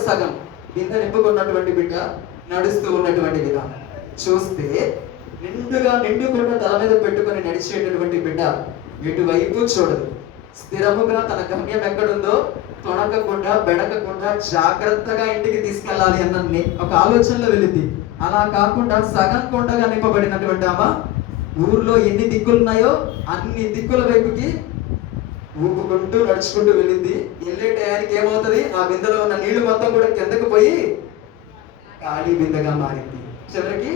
సగం బిందె నింపుకున్నటువంటి బిడ్డ నడుస్తూ ఉన్నటువంటి విధానం చూస్తే, నిండుకుండా తల మీద పెట్టుకుని నడిచేటటువంటి బిడ్డ ఎటువైపు చూడదు. స్థిరముగా తన గమ్యం ఎక్కడుందో తొణకకుండా, బెడకకుండా జాగ్రత్తగా ఇంటికి తీసుకెళ్ళాలి అన్న ఒక ఆలోచనలో వెళ్ళింది. అలా కాకుండా సగం కొండగా నింపబడినటువంటి ఆమె ఊర్లో ఎన్ని దిక్కులు ఉన్నాయో అన్ని దిక్కుల వైపుకి ఊపుకుంటూ నడుచుకుంటూ వెళ్ళింది. వెళ్ళే టయానికి ఏమవుతుంది? ఆ బిందెలో ఉన్న నీళ్లు మొత్తం కూడా కిందకు పోయి ఖాళీ బిందెగా మారింది. చివరికి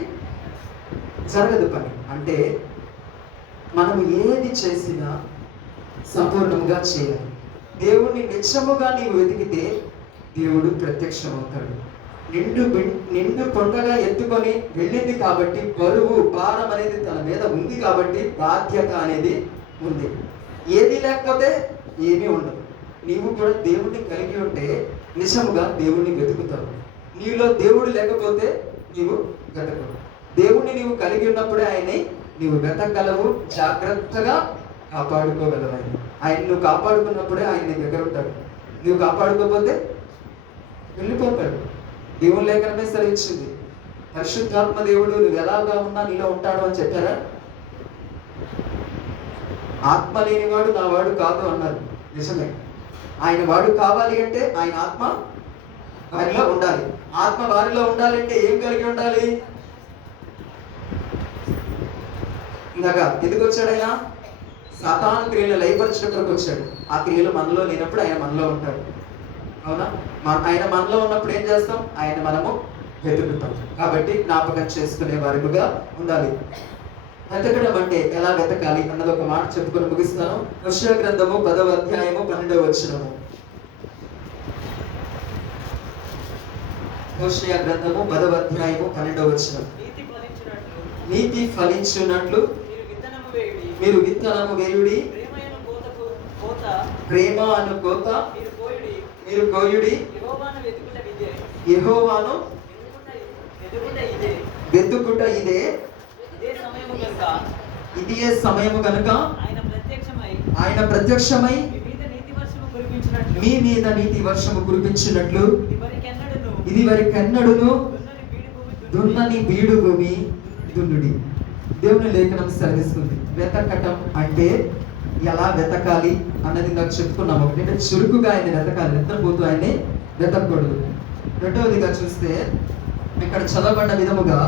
జరగదు పని. అంటే మనం ఏది చేసినా సంపూర్ణంగా చేయాలి. దేవుణ్ణి నిజముగా నీవు వెతికితే దేవుడు ప్రత్యక్షమవుతాడు. నిండు కొండగా ఎత్తుకొని వెళ్ళింది కాబట్టి, బరువు భారం అనేది తన మీద ఉంది కాబట్టి బాధ్యత అనేది ఉంది. ఏది లేకపోతే ఏమీ ఉండదు. నీవు కూడా దేవుణ్ణి కలిగి ఉంటే నిజముగా దేవుణ్ణి వెతుకుతావు. నీలో దేవుడు లేకపోతే నీవు వెతకవు. దేవుణ్ణి నీవు కలిగి ఉన్నప్పుడే ఆయన్ని నీవు వెతకగలవు, జాగ్రత్తగా కాపాడుకోగలవు. ఆయన నువ్వు కాపాడుకున్నప్పుడే ఆయన నీ దగ్గర ఉంటాడు. నువ్వు కాపాడుకోకపోతే వెళ్ళిపోతాడు. దేవుని లేఖనమే సెలవిచ్చింది, పరిశుద్ధాత్మ దేవుడు నువ్వు ఎలాగా ఉన్నా నీలో ఉంటాడు అని చెప్పారా? ఆత్మ లేనివాడు నా వాడు కాదు అన్నారు. నిజమే. ఆయన వాడు కావాలి అంటే ఆయన ఆత్మ వారిలో ఉండాలి. ఆత్మ వారిలో ఉండాలంటే ఏం కలిగి ఉండాలి? ఇందాక ఎందుకు వచ్చాడు ఆయన? సాతాను క్రియలు లయపరచడానికి వచ్చాడు. ఆ క్రియలు మనలో లేనప్పుడు ఆయన మనలో ఉంటాడు. అవునా? ఆయన మనలో ఉన్నప్పుడు ఏం చేస్తాం? ఆయన మనము వెతుకుతాం. కాబట్టి జ్ఞాపకం చేసుకునే వారిగా ఉండాలి. వెతకడం అంటే ఎలా వెతకాలి అన్నది ఒక మాట చెప్పుకొని ముగిస్తాను. హోషేయ గ్రంథము 10వ అధ్యాయము 12వ వచనము. హోషేయ గ్రంథము 10వ అధ్యాయము 12వ వచనం. నీతి ఫలించునట్లు మీరు విత్తనము వేయుడి, ప్రేమ అను కోత మీరు కోయుడి, యెహోవాను వెతుకుట ఇదే సమయము కనుక ఆయన ప్రత్యక్షమై మీ మీద నీతి వర్షము కురిపించినట్లు ఇది వరకెన్నడును దున్నని బీడు భూమి దున్నుడి. దేవుని లేఖనం సెలవిస్తుంది. వెతకటం అంటే ఎలా వెతకాలి అన్నది నాకు చెప్పుకున్నాము. ఒకటి చురుకుగా ఆయన్ని వెతకాలి, నిద్రపోతూ ఆయన్ని వెతకూడదు. రెండవదిగా చూస్తే ఇక్కడ చదవబడిన విధముగా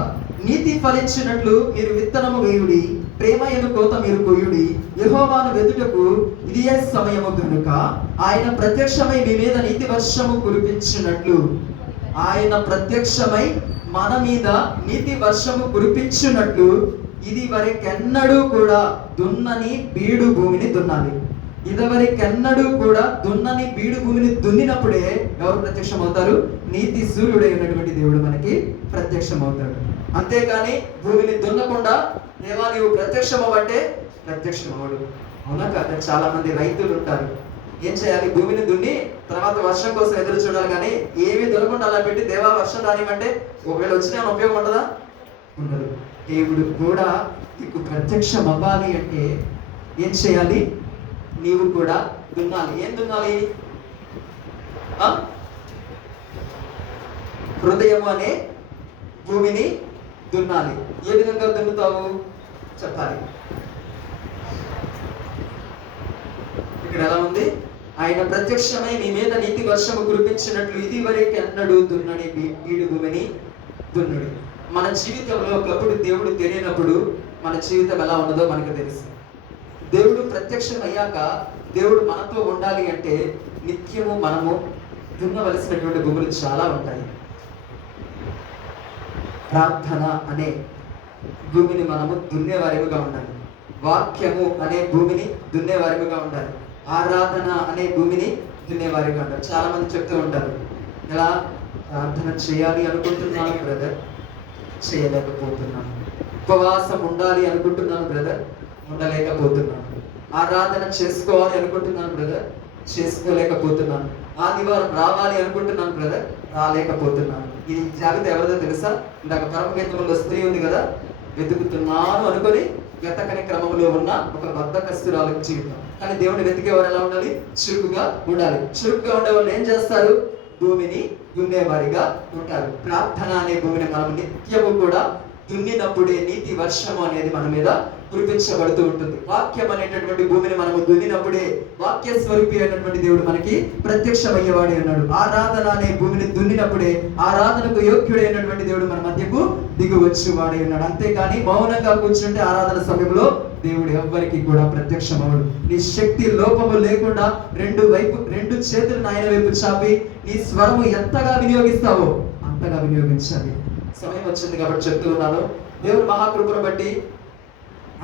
నీతి ఫలించినట్లు మీరు విత్తనము వేయుడి, ప్రేమ ఎను కోత మీరు కొయ్యుడి, యెహోవాను వెతుటకు ఇదియే సమయము కనుక ఆయన ప్రత్యక్షమై మీ మీద నీతి వర్షము కురిపించినట్లు. ఆయన ప్రత్యక్షమై మన మీద నీతి వర్షము కురిపించినట్లు ఇది వరకెన్నడూ కూడా దున్నని బీడు భూమిని దున్నాలి. ఇదివరకెన్నడూ కూడా దున్నని బీడు భూమిని దున్నినప్పుడే ఎవరు ప్రత్యక్షం అవుతారు? నీతి సూర్యుడై ఉన్నటువంటి దేవుడు మనకి ప్రత్యక్షం అవుతాడు. అంతేకాని భూమిని దున్నకుండా దేవా నీవు ప్రత్యక్షం అవ్వంటే ప్రత్యక్షం అవ్వడు. అవునా కదా? చాలా మంది రైతులు ఉంటారు, ఏం చేయాలి? భూమిని దున్ని తర్వాత వర్షం కోసం ఎదురు చూడాలి, కానీ ఏమి దున్నకుండా అలా పెట్టి దేవా వర్షం రానివ్వంటే ఒకవేళ వచ్చినా ఉపయోగం ఉంటుందా? ఉండదు. దేవుడు కూడా నీకు ప్రత్యక్షం అవ్వాలి అంటే ఏం చేయాలి? నీవు కూడా దున్నాలి. ఏం దున్నాలి? హృదయం అనే భూమిని దున్నాలి. ఏ విధంగా దున్నుతావు చెప్పాలి. ఇక్కడ ఎలా ఉంది? ఆయన ప్రత్యక్షమై మీ మీద నీతి వర్షము కురిపించినట్లు ఇది వరకు ఎన్నడూ దున్నని బీడు భూమిని దున్నుడు. మన జీవితంలో ఒకప్పుడు దేవుడు తెలియనప్పుడు మన జీవితం ఎలా ఉన్నదో మనకు తెలుసు. దేవుడు ప్రత్యక్షం అయ్యాక దేవుడు మనతో ఉండాలి అంటే నిత్యము మనము దున్నవలసినటువంటి భూములు చాలా ఉంటాయి. ప్రార్థన అనే భూమిని మనము దున్నేవారిగా ఉండాలి. వాక్యము అనే భూమిని దున్నేవారిగా ఉండాలి. ఆరాధన అనే భూమిని దున్నేవారిగా ఉండాలి. చాలా మంది చెప్తూ ఉంటారు, ఎలా ప్రార్థన చేయాలి అనుకుంటున్నాను బ్రదర్, చేయలేకపోతున్నాను. ఉపవాసం ఉండాలి అనుకుంటున్నాను బ్రదర్, ఉండలేకపోతున్నాను. ఆరాధన చేసుకోవాలి అనుకుంటున్నాను బ్రదర్, చేసుకోలేకపోతున్నాను. ఆదివారం రావాలి అనుకుంటున్నాను బ్రదర్, రాలేకపోతున్నాను. ఈ జాబితా ఎవరిదో తెలుసా? ఇందాక పరమగీతంలో స్త్రీ ఉంది కదా, వెతుకుతున్నాను అనుకొని వెతకని క్రమంలో ఉన్న ఒక బద్ధకస్తురాలు జీవితం. కానీ దేవుని వెతికేవారు ఎలా ఉండాలి? చురుకుగా ఉండాలి. చురుకుగా ఉండే వాళ్ళు ఏం చేస్తారు? భూమిని దున్నేవారిగా ఉంటారు. ప్రార్థన అనే భూమిని మనం నిత్యము కూడా దున్నినప్పుడే నీతి వర్షము అనేది మన మీద కురిపించబడుతూ ఉంటుంది. వాక్యం అనేటటువంటి భూమిని మనము దున్నినప్పుడే వాక్య స్వరూపి అయినటువంటి దేవుడు మనకి ప్రత్యక్షమయ్యేవాడే ఉన్నాడు. ఆరాధన అనే భూమిని దున్నినప్పుడే ఆరాధనకు యోగ్యుడైనటువంటి దేవుడు మన మధ్యకు దిగువచ్చు వాడే ఉన్నాడు. అంతేకాని మౌనంగా కూర్చుంటే ఆరాధన సమయంలో దేవుడు ఎవ్వరికి కూడా ప్రత్యక్షమవుడు. నీ శక్తి లోపము లేకుండా రెండు చేతులను ఆయన వైపు చాపి నీ స్వరము ఎంతగా వినియోగిస్తావో అంతగా వినియోగించాలి. సమయం వచ్చింది కాబట్టి చెప్తూ ఉన్నాను. దేవుని మహాకృపను బట్టి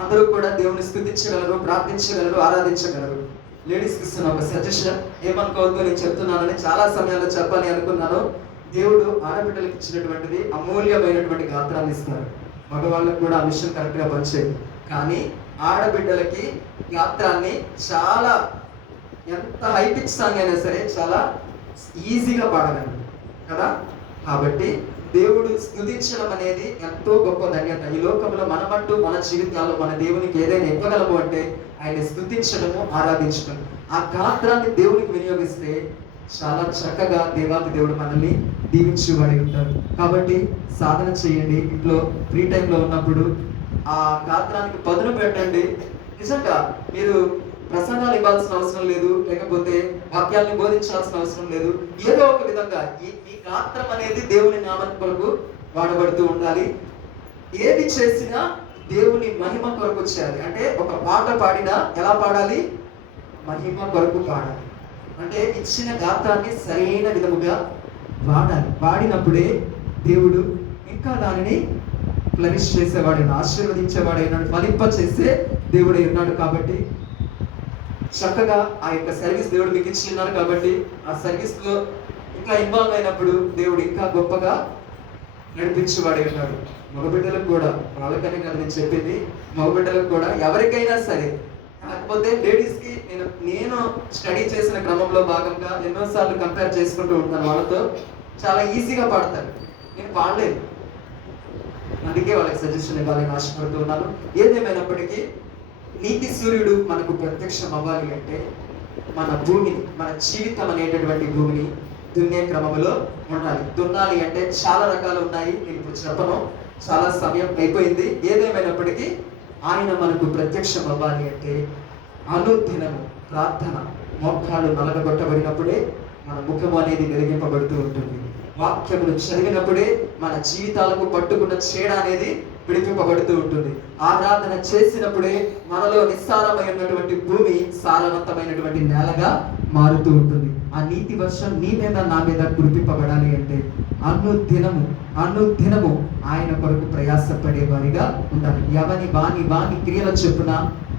అందరూ కూడా దేవుని స్తుతించగలరు, ప్రార్థించగలరు, ఆరాధించగలరు. లేడీస్కి ఇస్తున్న ఒక సజెషన్, ఏమనుకోవద్దు నేను చెప్తున్నానని చాలా సమయాల్లో చెప్పాలి అనుకున్నాను. దేవుడు ఆడబిడ్డలకు ఇచ్చినటువంటిది అమూల్యమైనటువంటి గాత్రాన్ని ఇస్తున్నారు. మగవాళ్ళకు కూడా ఆ విషయం కరెక్ట్గా పనిచేయదు, కానీ ఆడబిడ్డలకి గాత్రాన్ని చాలా ఎంత హై పిచ్ సాంగ్ అయినా సరే చాలా ఈజీగా పాడగలరు కదా. కాబట్టి దేవుడు స్తుతించడం అనేది ఎంతో గొప్ప ధన్యత. ఈ లోకంలో మనమంటూ మన జీవితాల్లో మన దేవునికి ఏదైనా ఇవ్వగలము అంటే ఆయన స్తుతించడము, ఆరాధించడం. ఆ గాత్రాన్ని దేవునికి వినియోగిస్తే చాలా చక్కగా దేవాది దేవుడు మనల్ని దీవించేవాడి ఉంటారు. కాబట్టి సాధన చేయండి. ఇంట్లో ఫ్రీ టైంలో ఉన్నప్పుడు ఆ గాత్రానికి పదును పెట్టండి. నిజంగా మీరు ప్రసంగాలు ఇవ్వాల్సిన అవసరం లేదు, లేకపోతే వాక్యాలను బోధించాల్సిన అవసరం లేదు. ఏదో ఒక విధంగా ఈ గాత్రం అనేది దేవుని నామం కొరకు వాడబడుతూ ఉండాలి. ఏది చేసినా దేవుని మహిమ కొరకు చేయాలి. అంటే ఒక పాట పాడినా ఎలా పాడాలి? మహిమ కొరకు పాడాలి. అంటే ఇచ్చిన గాత్రాన్ని సరైన విధముగా వాడాలి. వాడినప్పుడే దేవుడు ఇంకా దానిని ఫ్లరిష్ చేసేవాడు, ఆశీర్వదించేవాడైనాడు, ఫలింప చేసే దేవుడై ఉన్నాడు. కాబట్టి చక్కగా ఆ యొక్క సర్వీస్ దేవుడు మీకు ఇచ్చిన్నారు. కాబట్టి ఆ సర్వీస్ లో ఇంకా ఇన్వాల్వ్ అయినప్పుడు దేవుడు ఇంకా గొప్పగా నడిపించేవాడే ఉన్నాడు. మగబిడ్డలకు కూడా, వాళ్ళకనే కదా నేను చెప్పింది, మగబిడ్డలకు కూడా ఎవరికైనా సరే. కాకపోతే లేడీస్ కి నేను స్టడీ చేసిన క్రమంలో భాగంగా ఎన్నోసార్లు కంపేర్ చేసుకుంటూ ఉంటాను. వాళ్ళతో చాలా ఈజీగా పాడతారు, నేను పాడలేదు. అందుకే వాళ్ళకి సజెషన్ ఇవ్వాలని ఆశపడుతూ ఉన్నాను. ఏదేమైనప్పటికీ నీతి సూర్యుడు మనకు ప్రత్యక్షం అవ్వాలి అంటే మన భూమిని, మన జీవితం అనేటటువంటి భూమిని దున్నే క్రమంలో ఉండాలి. దున్నాలి అంటే చాలా రకాలు ఉన్నాయి, నేను ఇప్పుడు చెప్పను. చాలా సమయం అయిపోయింది. ఏదేమైనప్పటికీ ఆయన మనకు ప్రత్యక్షం అవ్వాలి అంటే అనుదినము ప్రార్థన, మోకాళ్ళు నలగగొట్టబడినప్పుడే మన ముఖము అనేది వెలిగింపబడుతూ ఉంటుంది. వాక్యములు చదివినప్పుడే మన జీవితాలకు పట్టుకున్న చీడ అనేది విడిపింపబడుతూ ఉంటుంది. ఆరాధన చేసినప్పుడే మనలో నిస్సారమైనటువంటి భూమి సారవంతమైనటువంటి నేలగా మారుతూ ఉంటుంది. ఆ నీతి వర్షం నీ మీద నా మీద కురిపింపబడాలి అంటే అనుదినము ఆయన కొరకు ప్రయాసపడే వారిగా ఉండాలి. ఎవని వాని క్రియల చొప్పున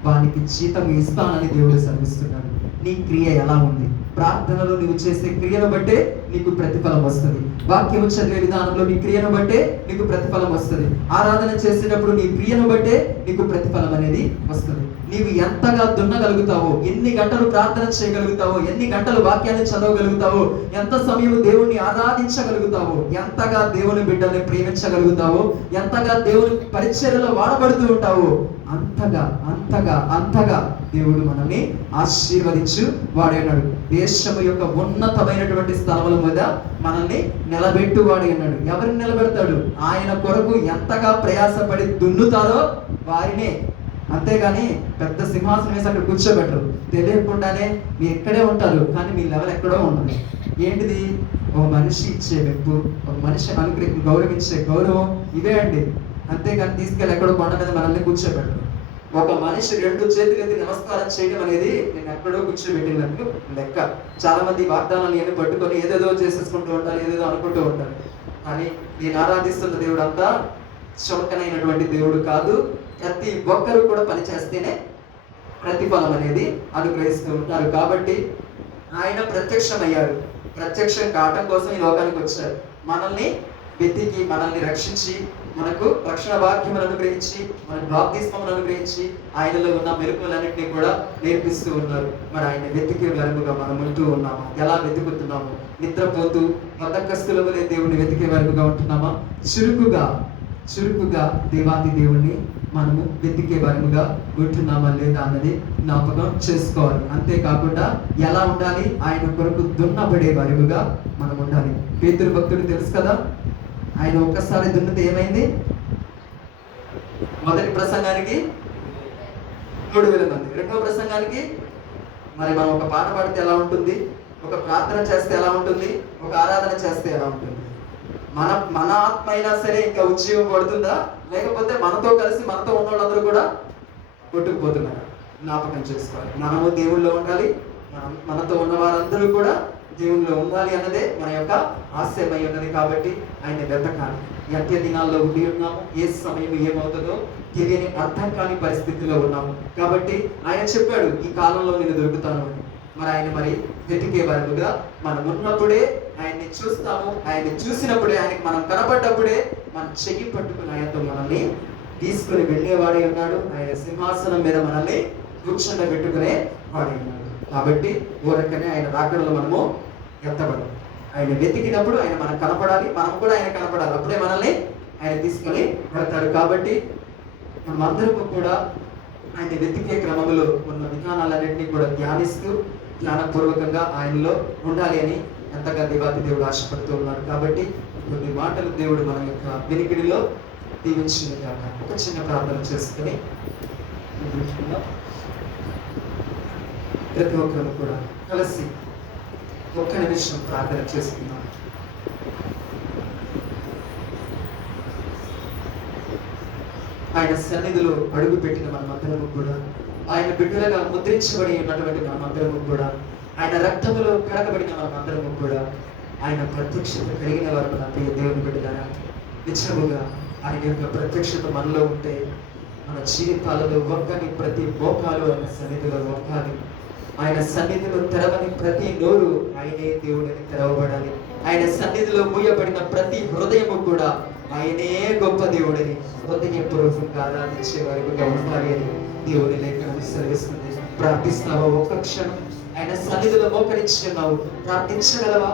వానికి జీతం ఇస్తానని దేవుడు సెలవిస్తున్నాడు. నీ క్రియ ఎలా ఉంది? ప్రార్థనలో నువ్వు చేసే క్రియను బట్టే నీకు ప్రతిఫలం వస్తుంది. వాక్యము చదివే విధానంలో నీ క్రియను బట్టే నీకు ప్రతిఫలం వస్తుంది. ఆరాధన చేసేటప్పుడు నీ క్రియను బట్టే నీకు ప్రతిఫలం అనేది వస్తుంది. నీవు ఎంతగా దున్నగలుగుతావో, ఎన్ని గంటలు ప్రార్థన చేయగలుగుతావో, ఎన్ని గంటలు వాక్యాన్ని చదవగలుగుతావో, ఎంత సమయం దేవుణ్ణి ఆరాధించగలుగుతావో, ఎంతగా దేవుని బిడ్డల్ని ప్రేమించగలుగుతావో, ఎంతగా దేవుని పరిచర్యలో వాడబడుతూ ఉంటావో అంతగా దేవుడు మనల్ని ఆశీర్వదించు వాడే ఉన్నాడు. దేశము యొక్క ఉన్నతమైనటువంటి స్థలముల మీద మనల్ని నిలబెట్టు వాడే ఉన్నాడు. ఎవరిని నిలబెడతాడు? ఆయన కొరకు ఎంతగా ప్రయాసపడి దున్నుతారో వారినే. అంతేగాని పెద్ద సింహాసనం వేసి అక్కడ కూర్చోబెట్టరు. తెలియకుండానే మీరు ఇక్కడే ఉంటారు, కానీ మీ లెవెల్ ఎక్కడో ఉంటుంది. ఏంటిది? ఒక మనిషి ఇచ్చే మెప్పు, ఒక మనిషి గౌరవించే గౌరవం, ఇవే అండి. అంతేగాని తీసుకెళ్ళి ఎక్కడో కొండ మీద మనల్ని కూర్చోబెట్టరు. ఒక మనిషి 2 చేతులు ఎత్తి నమస్కారం చేయడం అనేది నేను ఎక్కడో కూర్చోబెట్టినట్టు లెక్క. చాలా మంది వాగ్దానాలు ఏమి పట్టుకొని ఏదేదో చేసేసుకుంటూ ఉంటారు, ఏదేదో అనుకుంటూ ఉంటారు. కానీ నేను ఆరాధిస్తున్న దేవుడు అంతా చౌకనైనటువంటి దేవుడు కాదు. ప్రతి ఒక్కరు కూడా పని చేస్తేనే ప్రతిఫలం అనేది అనుగ్రహిస్తూ ఉంటారు. కాబట్టి ఆయన ప్రత్యక్షమయ్యారు. ప్రత్యక్షం కావటం కోసం ఈ లోకానికి వచ్చారు. మనల్ని వెతికి, మనల్ని రక్షించి, మనకు రక్షణ భాగ్యమును అనుగ్రహించి, మనకు బాప్తిస్మమును అనుగ్రహించి, ఆయనలో ఉన్న మెలకువలన్నింటినీ కూడా నేర్పిస్తూ ఉన్నారు. మరి ఆయన వెతికే వరకుగా మనం ఉంటూ ఉన్నాము. ఎలా వెతుకుతున్నాము? నిద్రపోతూ బద్ధకస్తుల వలె దేవుణ్ణి వెతికే వరకుగా ఉంటున్నామా? చురుకుగా దేవాది దేవుణ్ణి మనము వెతికే వరముగా ఉంటున్నామా లేదా అన్నది జ్ఞాపకం చేసుకోవాలి. అంతేకాకుండా ఎలా ఉండాలి? ఆయన కొరకు దున్నబడే వరముగా మనం ఉండాలి. పేతురు భక్తుడు తెలుసు కదా, ఆయన ఒక్కసారి దున్నితే ఏమైంది? మొదటి ప్రసంగానికి 3,000 మంది, రెండో ప్రసంగానికి మరి మనం ఒక పాట పాడితే ఎలా ఉంటుంది? ఒక ప్రార్థన చేస్తే ఎలా ఉంటుంది? ఒక ఆరాధన చేస్తే ఎలా ఉంటుంది? మన ఆత్మ అయినా సరే ఇంకా ఉజ్జీవం పడుతుందా? లేకపోతే మనతో కలిసి మనతో ఉన్న వాళ్ళందరూ కూడా కొట్టుకుపోతున్నారా? జ్ఞాపకం చేసుకోవాలి. మనము దేవుళ్ళో ఉండాలి, మనతో ఉన్న వారందరూ కూడా దేవుళ్ళో ఉండాలి అన్నదే మన యొక్క ఆశయమై ఉన్నది. కాబట్టి ఆయన వెతకాలి. అంత్య దినాల్లో ఉండి ఉన్నాము. ఏ సమయం ఏమవుతుందో తెలియని అర్థం కాని పరిస్థితిలో ఉన్నాము. కాబట్టి ఆయన చెప్పాడు, ఈ కాలంలో నేను దొరుకుతాను అని. మరి వెతికే వరకుగా మనం ఉన్నప్పుడే ఆయన్ని చూస్తాము. ఆయన్ని చూసినప్పుడే, ఆయనకి మనం కనపడ్డప్పుడే మన చెయ్యి పట్టుకుని ఆయనతో మనల్ని తీసుకుని వెళ్ళేవాడే ఉన్నాడు. ఆయన సింహాసనం మీద మనల్ని కూర్చోబెట్టుకునే వాడే ఉన్నాడు. కాబట్టి ఊరకనే ఆయన రాకడలో మనము ఎత్తబడం. ఆయన వెతికినప్పుడు ఆయన మనకు కనపడాలి, మనం కూడా ఆయన కనపడాలి. అప్పుడే మనల్ని ఆయన తీసుకొని పెడతాడు. కాబట్టి మనమందరము కూడా ఆయన వెతికే క్రమంలో ఉన్న విధానాలన్నింటినీ కూడా ధ్యానిస్తూ జ్ఞానపూర్వకంగా ఆయనలో ఉండాలి అని ఎంతగా దేవాది దేవుడు ఆశపడుతూ ఉన్నాడు. కాబట్టి కొన్ని మాటలు దేవుడు మన యొక్క వినికిడిలో దీవించింది కాక ఒక చిన్న ప్రార్థన చేసుకుని ప్రతి ఒక్కరు కూడా కలిసి ఒక్క నిమిషం ప్రార్థన చేసుకున్నాం. ఆయన సన్నిధిలో అడుగు పెట్టిన మనమందరము కూడా, ఆయన బిడ్డలుగా ముద్రించబడి ఉన్నటువంటి మనమందరము కూడా, ఆయన రక్తములో కడగబడిన మనమందరము కూడా, ఆయన ప్రత్యక్షత కలిగిన వారు మన ప్రియ దేవుని బిడ్డలారా, నిజముగా ఆయన యొక్క ప్రత్యక్షత మనలో ఉంటే మన జీవితాలలో ఒక్కని ప్రతి మోకాలు ఆయన సన్నిధిలో ఒక్కాలి. ఆయన సన్నిధిలో తెరవని ప్రతి నోరు ఆయనే దేవుడిని తెరవబడాలి. ఆయన సన్నిధిలో మూయబడిన ప్రతి హృదయము కూడా ఆయనే గొప్ప దేవుడిని హృదయపూర్వకంగా ఆరాధించే వారిగా ఉండాలి అని దేవుని లేఖనం సెలవిస్తుంది. ప్రార్థిస్తున్నావా? ఒక్క క్షణం ఆయన సన్నిధిలో మోకరించున్నావు. ప్రార్థించగలవా?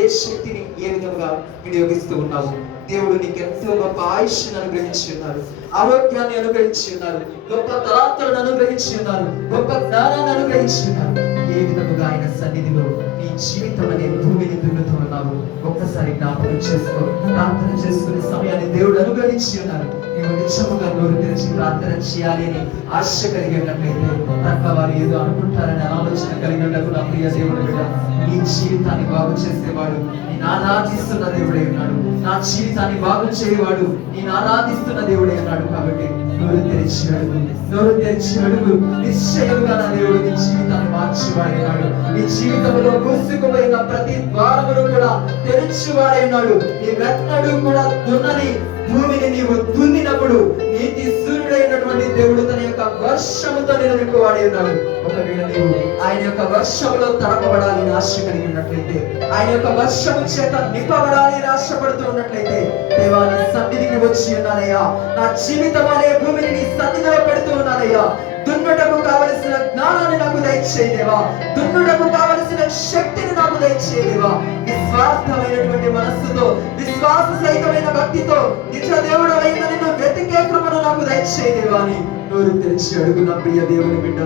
ఏ శక్తిని ఏ విధంగా వినియోగిస్తూ ఉన్నావు? దేవుడు నీకు ఎంతో గొప్ప ఆయుష్ను అనుగ్రహించి ఉన్నారు, ఆరోగ్యాన్ని అనుగ్రహించి ఉన్నారు, గొప్ప తలాంతులను అనుగ్రహించి ఉన్నారు, గొప్ప జ్ఞానాన్ని అనుగ్రహించి ఉన్నారు. ఏ విధముగా ఆయన సన్నిధిలో నీ జీవితం అనే భూమిని దున్నుతూ ఉన్నావు ఒక్కసారి జ్ఞాపకం చేసుకో. ప్రార్థన చేసుకునే సమయాన్ని దేవుడు అనుగ్రహించి ఉన్నారు. నీవు నిజముగా నోరు తెరిచి ప్రార్థన చేయాలి అని ఆశ కలిగి ఉన్నట్లయితే ప్రక్క వారు ఏదో అనుకుంటారనే ఆలోచన కలిగినట్టు నా ప్రియ దేవుడు బిడ్డ, నీ జీవితాన్ని బాగు చేసేవాడు నేను ఆరాధిస్తున్న దేవుడే ఉన్నాడు. నా జీవితాన్ని బాగు చేయవాడు నేను ఆరాధిస్తున్న దేవుడే ఉన్నాడు. కాబట్టి నోరు తెరిచి అడుగు, నోరు తెరిచి అడుగు. నిశ్చయముగా నా దేవుడు నీ జీవితాన్ని మార్చివాడే ఉన్నాడు. నీ జీవితంలో మూసుకుపోయిన ప్రతి ద్వారమును కూడా తెరిచివాడే ఉన్నాడు. నీ వెన్నడు కూడా దున్నని భూమిని నీవు దున్నినప్పుడు నీతి సూర్యుడైనటువంటి దేవుడు తన యొక్క వర్షముతో నిలబెట్టువాడే ఉన్నాడు. ఒకవేళ నీవు ఆయన యొక్క వర్షములో తడపబడాలని ఆశ కలిగి ఉన్నట్లయితే, ఆయన యొక్క వర్షము చేత నింపబడాలని ఆశపడుతూ ఉన్నట్లయితే, దేవా నీ సన్నిధికి వచ్చి ఉన్నానయ్యా, నా జీవితం అనే భూమిని నీ సన్నిధిలో పెడుతూ ఉన్నానయ్యా. దున్నుటకు కావలసిన జ్ఞానాన్ని నాకు దయచేయదేవా, దున్నుటకు కావలసిన శక్తిని నాకు దయచేయదేవా. నిస్వార్థమైనటువంటి మనస్సుతో, విశ్వాస సహితమైన భక్తితో నిజ దేవుడు అయిన నిన్ను వెతికే కృపను నాకు దయచేయదేవా అని నోరు తెరిచి అడుగు నా ప్రియ దేవుని బిడ్డ.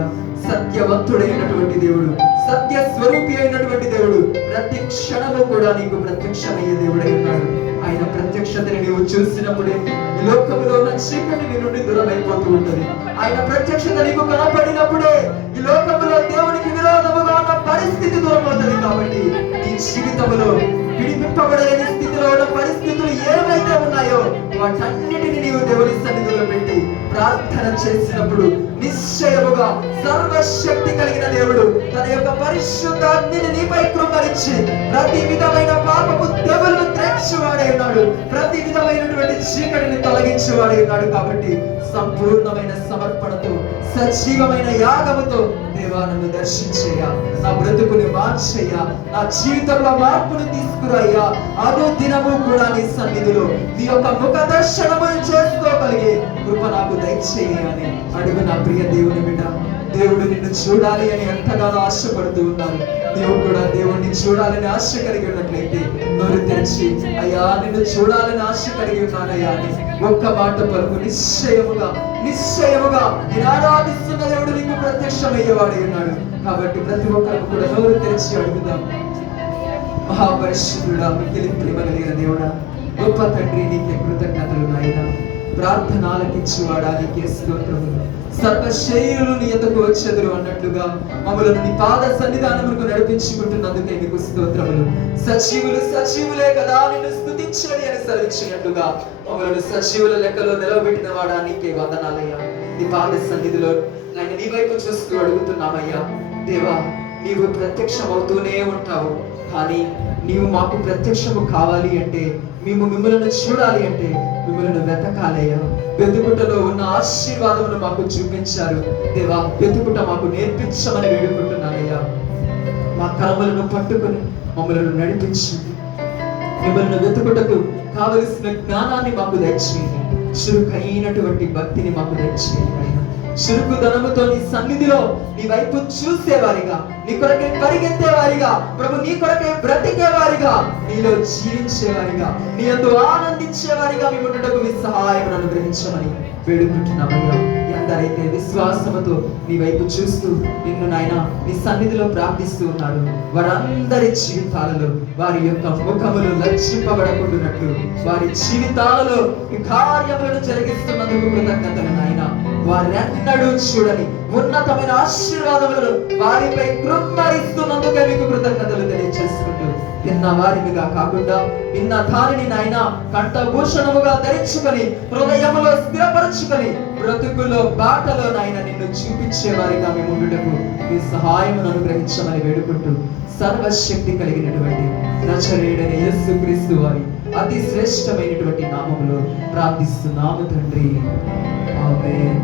సత్యవంతుడైనటువంటి దేవుడు, సత్య స్వరూపి అయినటువంటి దేవుడు ప్రతి క్షణము కూడా నీకు ప్రత్యక్షమయ్యే దేవుడై ఉన్నాడు. ఆయన ప్రత్యక్షతని నీవు చూసినప్పుడే ఈ లోకంలో ఉన్న చీకటి నీ నుండి దూరం అయిపోతూ ఉంటది. ఆయన ప్రత్యక్షత నీకు కనపడినప్పుడే ఈ లోకంలో దేవునికి విరోధముగా ఉన్న పరిస్థితి దూరం అవుతుంది. కాబట్టి నీ జీవితంలో విడిపింపబడలేని స్థితిలో ఉన్న పరిస్థితులు ఏవైతే ఉన్నాయో వాటన్నిటిని నీవు దేవుని సన్నిధిలో పెట్టి ప్రార్థన చేసినప్పుడు నిశ్చయముగా సర్వశక్తి కలిగిన దేవుడు తన యొక్క పరిశుద్ధాగ్నిని నీపై కృపరించి ప్రతి విధమైన పాపపు తెగులను త్రెంచువాడే ఉన్నాడు. ప్రతి విధమైనటువంటి చీకటిని తొలగించేవాడే ఉన్నాడు. కాబట్టి సంపూర్ణమైన సమర్పణతో, సజీవమైన యాగముతో దేవా నన్ను దర్శించయ్యా, నా బ్రతుకుని మార్చయ్యా, నా జీవితంలో మార్పును తీసుకురాయ్యా. అనుదినము కూడా నీ సన్నిధిలో నీ యొక్క ముఖ దర్శనము చేసుకోగలిగే కృప నాకు దయచేయాలని అడుగు నా ప్రియ దేవుని బిడ్డ. దేవుడు నిన్ను చూడాలి అని ఎంతగానో ఆశపడుతూ ఉన్నారు. నీవు కూడా దేవుణ్ణి చూడాలని ఆశ కలిగి ఉన్నట్లయితే నోరు తెరిచి అయ్యా నిన్ను చూడాలని ఆశ కలిగి ఉన్నానయ్యా అని ఒక్క మాట పలుకు. నిశ్చయముగా నిశ్చయముగా నేను ఆరాధిస్తున్న దేవుడు నీకు ప్రత్యక్షమయ్యేవాడే ఉన్నాడు. కాబట్టి ప్రతి ఒక్కరికి కూడా నోరు తెరిచి అడుగుదాం. మహాపరిశుద్ధుడా, మిక్కిలి ప్రేమ కలిగిన దేవుడా, గొప్ప తండ్రి, నీకే కృతజ్ఞతలు నాయనా. ప్రార్థన ఆలకించువాడా నీకే స్తోత్రములు. సర్వ శరీరులు నీ యొద్దకు వచ్చెదరు అన్నట్లుగా మమ్మలను నీ పాద సన్నిధానములకు నడిపించుకుంటున్నందుకే నీకు స్తోత్రములు. సజీవులు సజీవులే కదా నిన్ను స్తుతించాలి అని సెలవిచ్చినట్లుగా మమ్మలను సజీవుల లెక్కలో నిలవబెట్టిన వాడా నీకే వందనాలయ్యా. నీ పాద సన్నిధిలో ఆయన నీ వైపు చూస్తూ అడుగుతున్నామయ్యా. దేవా, నీవు ప్రత్యక్షమవుతూనే ఉంటావు, కానీ నీవు మాకు ప్రత్యక్షము కావాలి అంటే, మేము మిమ్మల్ని చూడాలి అంటే మిమ్మల్ని వెతకాలయ్యా. వెతుకుటలో ఉన్న ఆశీర్వాదమును మాకు చూపించారు దేవా. వెతుకుట మాకు నేర్పించమని వేడుకుంటున్నానయ్యా. మా కర్మలను పట్టుకొని మమ్మల్ని నడిపించి మిమ్మల్ని వెతుకుటకు కావలసిన జ్ఞానాన్ని మాకు దయచేయండి. చురుకైనటువంటి భక్తిని మాకు దయచేయండి. చురుకుదనముతో నీ సన్నిధిలో నీ వైపు చూసేవారిగా, నీ కొరకే పరిగెత్తేవారిగా, ప్రభు నీ కొరకే బ్రతికేవారిగా, నీలో జీవించేవారిగా, నీ యందు ఆనందించేవారిగా మీ ఉండటకు మీ సహాయం అనుగ్రహించమని వేడుకుంటున్నామయ్యా. ఎందరైతే విశ్వాసముతో నీ వైపు చూస్తూ నిన్ను నాయన నీ సన్నిధిలో ప్రార్థిస్తూ ఉన్నారు, వారందరి జీవితాలలో వారి యొక్క ముఖములు లక్షింపబడకుండానట్లు వారి జీవితాలలో ఈ కార్యములను జరిగిస్తున్నందుకు కృతజ్ఞతలు నాయన. వారెన్నడూ చూడని ఉన్నతమైన ఆశీర్వాదములను వారిపై కృమ్మరిస్తున్నందుకే మీకు కృతజ్ఞతలు తెలియజేసుకుంటూ, విన్న వారిగా కాకుండా విన్న దానిని నాయన కంఠభూషణముగా ధరించుకొని హృదయములో స్థిరపరచుకొని బ్రతుకులో బాటలో నాయన నిన్ను చూపించేవారిగా మేము ఉండుటకు మీ సహాయమును అనుగ్రహించమని వేడుకుంటూ, సర్వశక్తి కలిగినటువంటి నజరేయుడైన యేసుక్రీస్తు వారి అతి శ్రేష్టమైనటువంటి నామములో ప్రార్థిస్తున్నాము తండ్రి. ఆమేన్.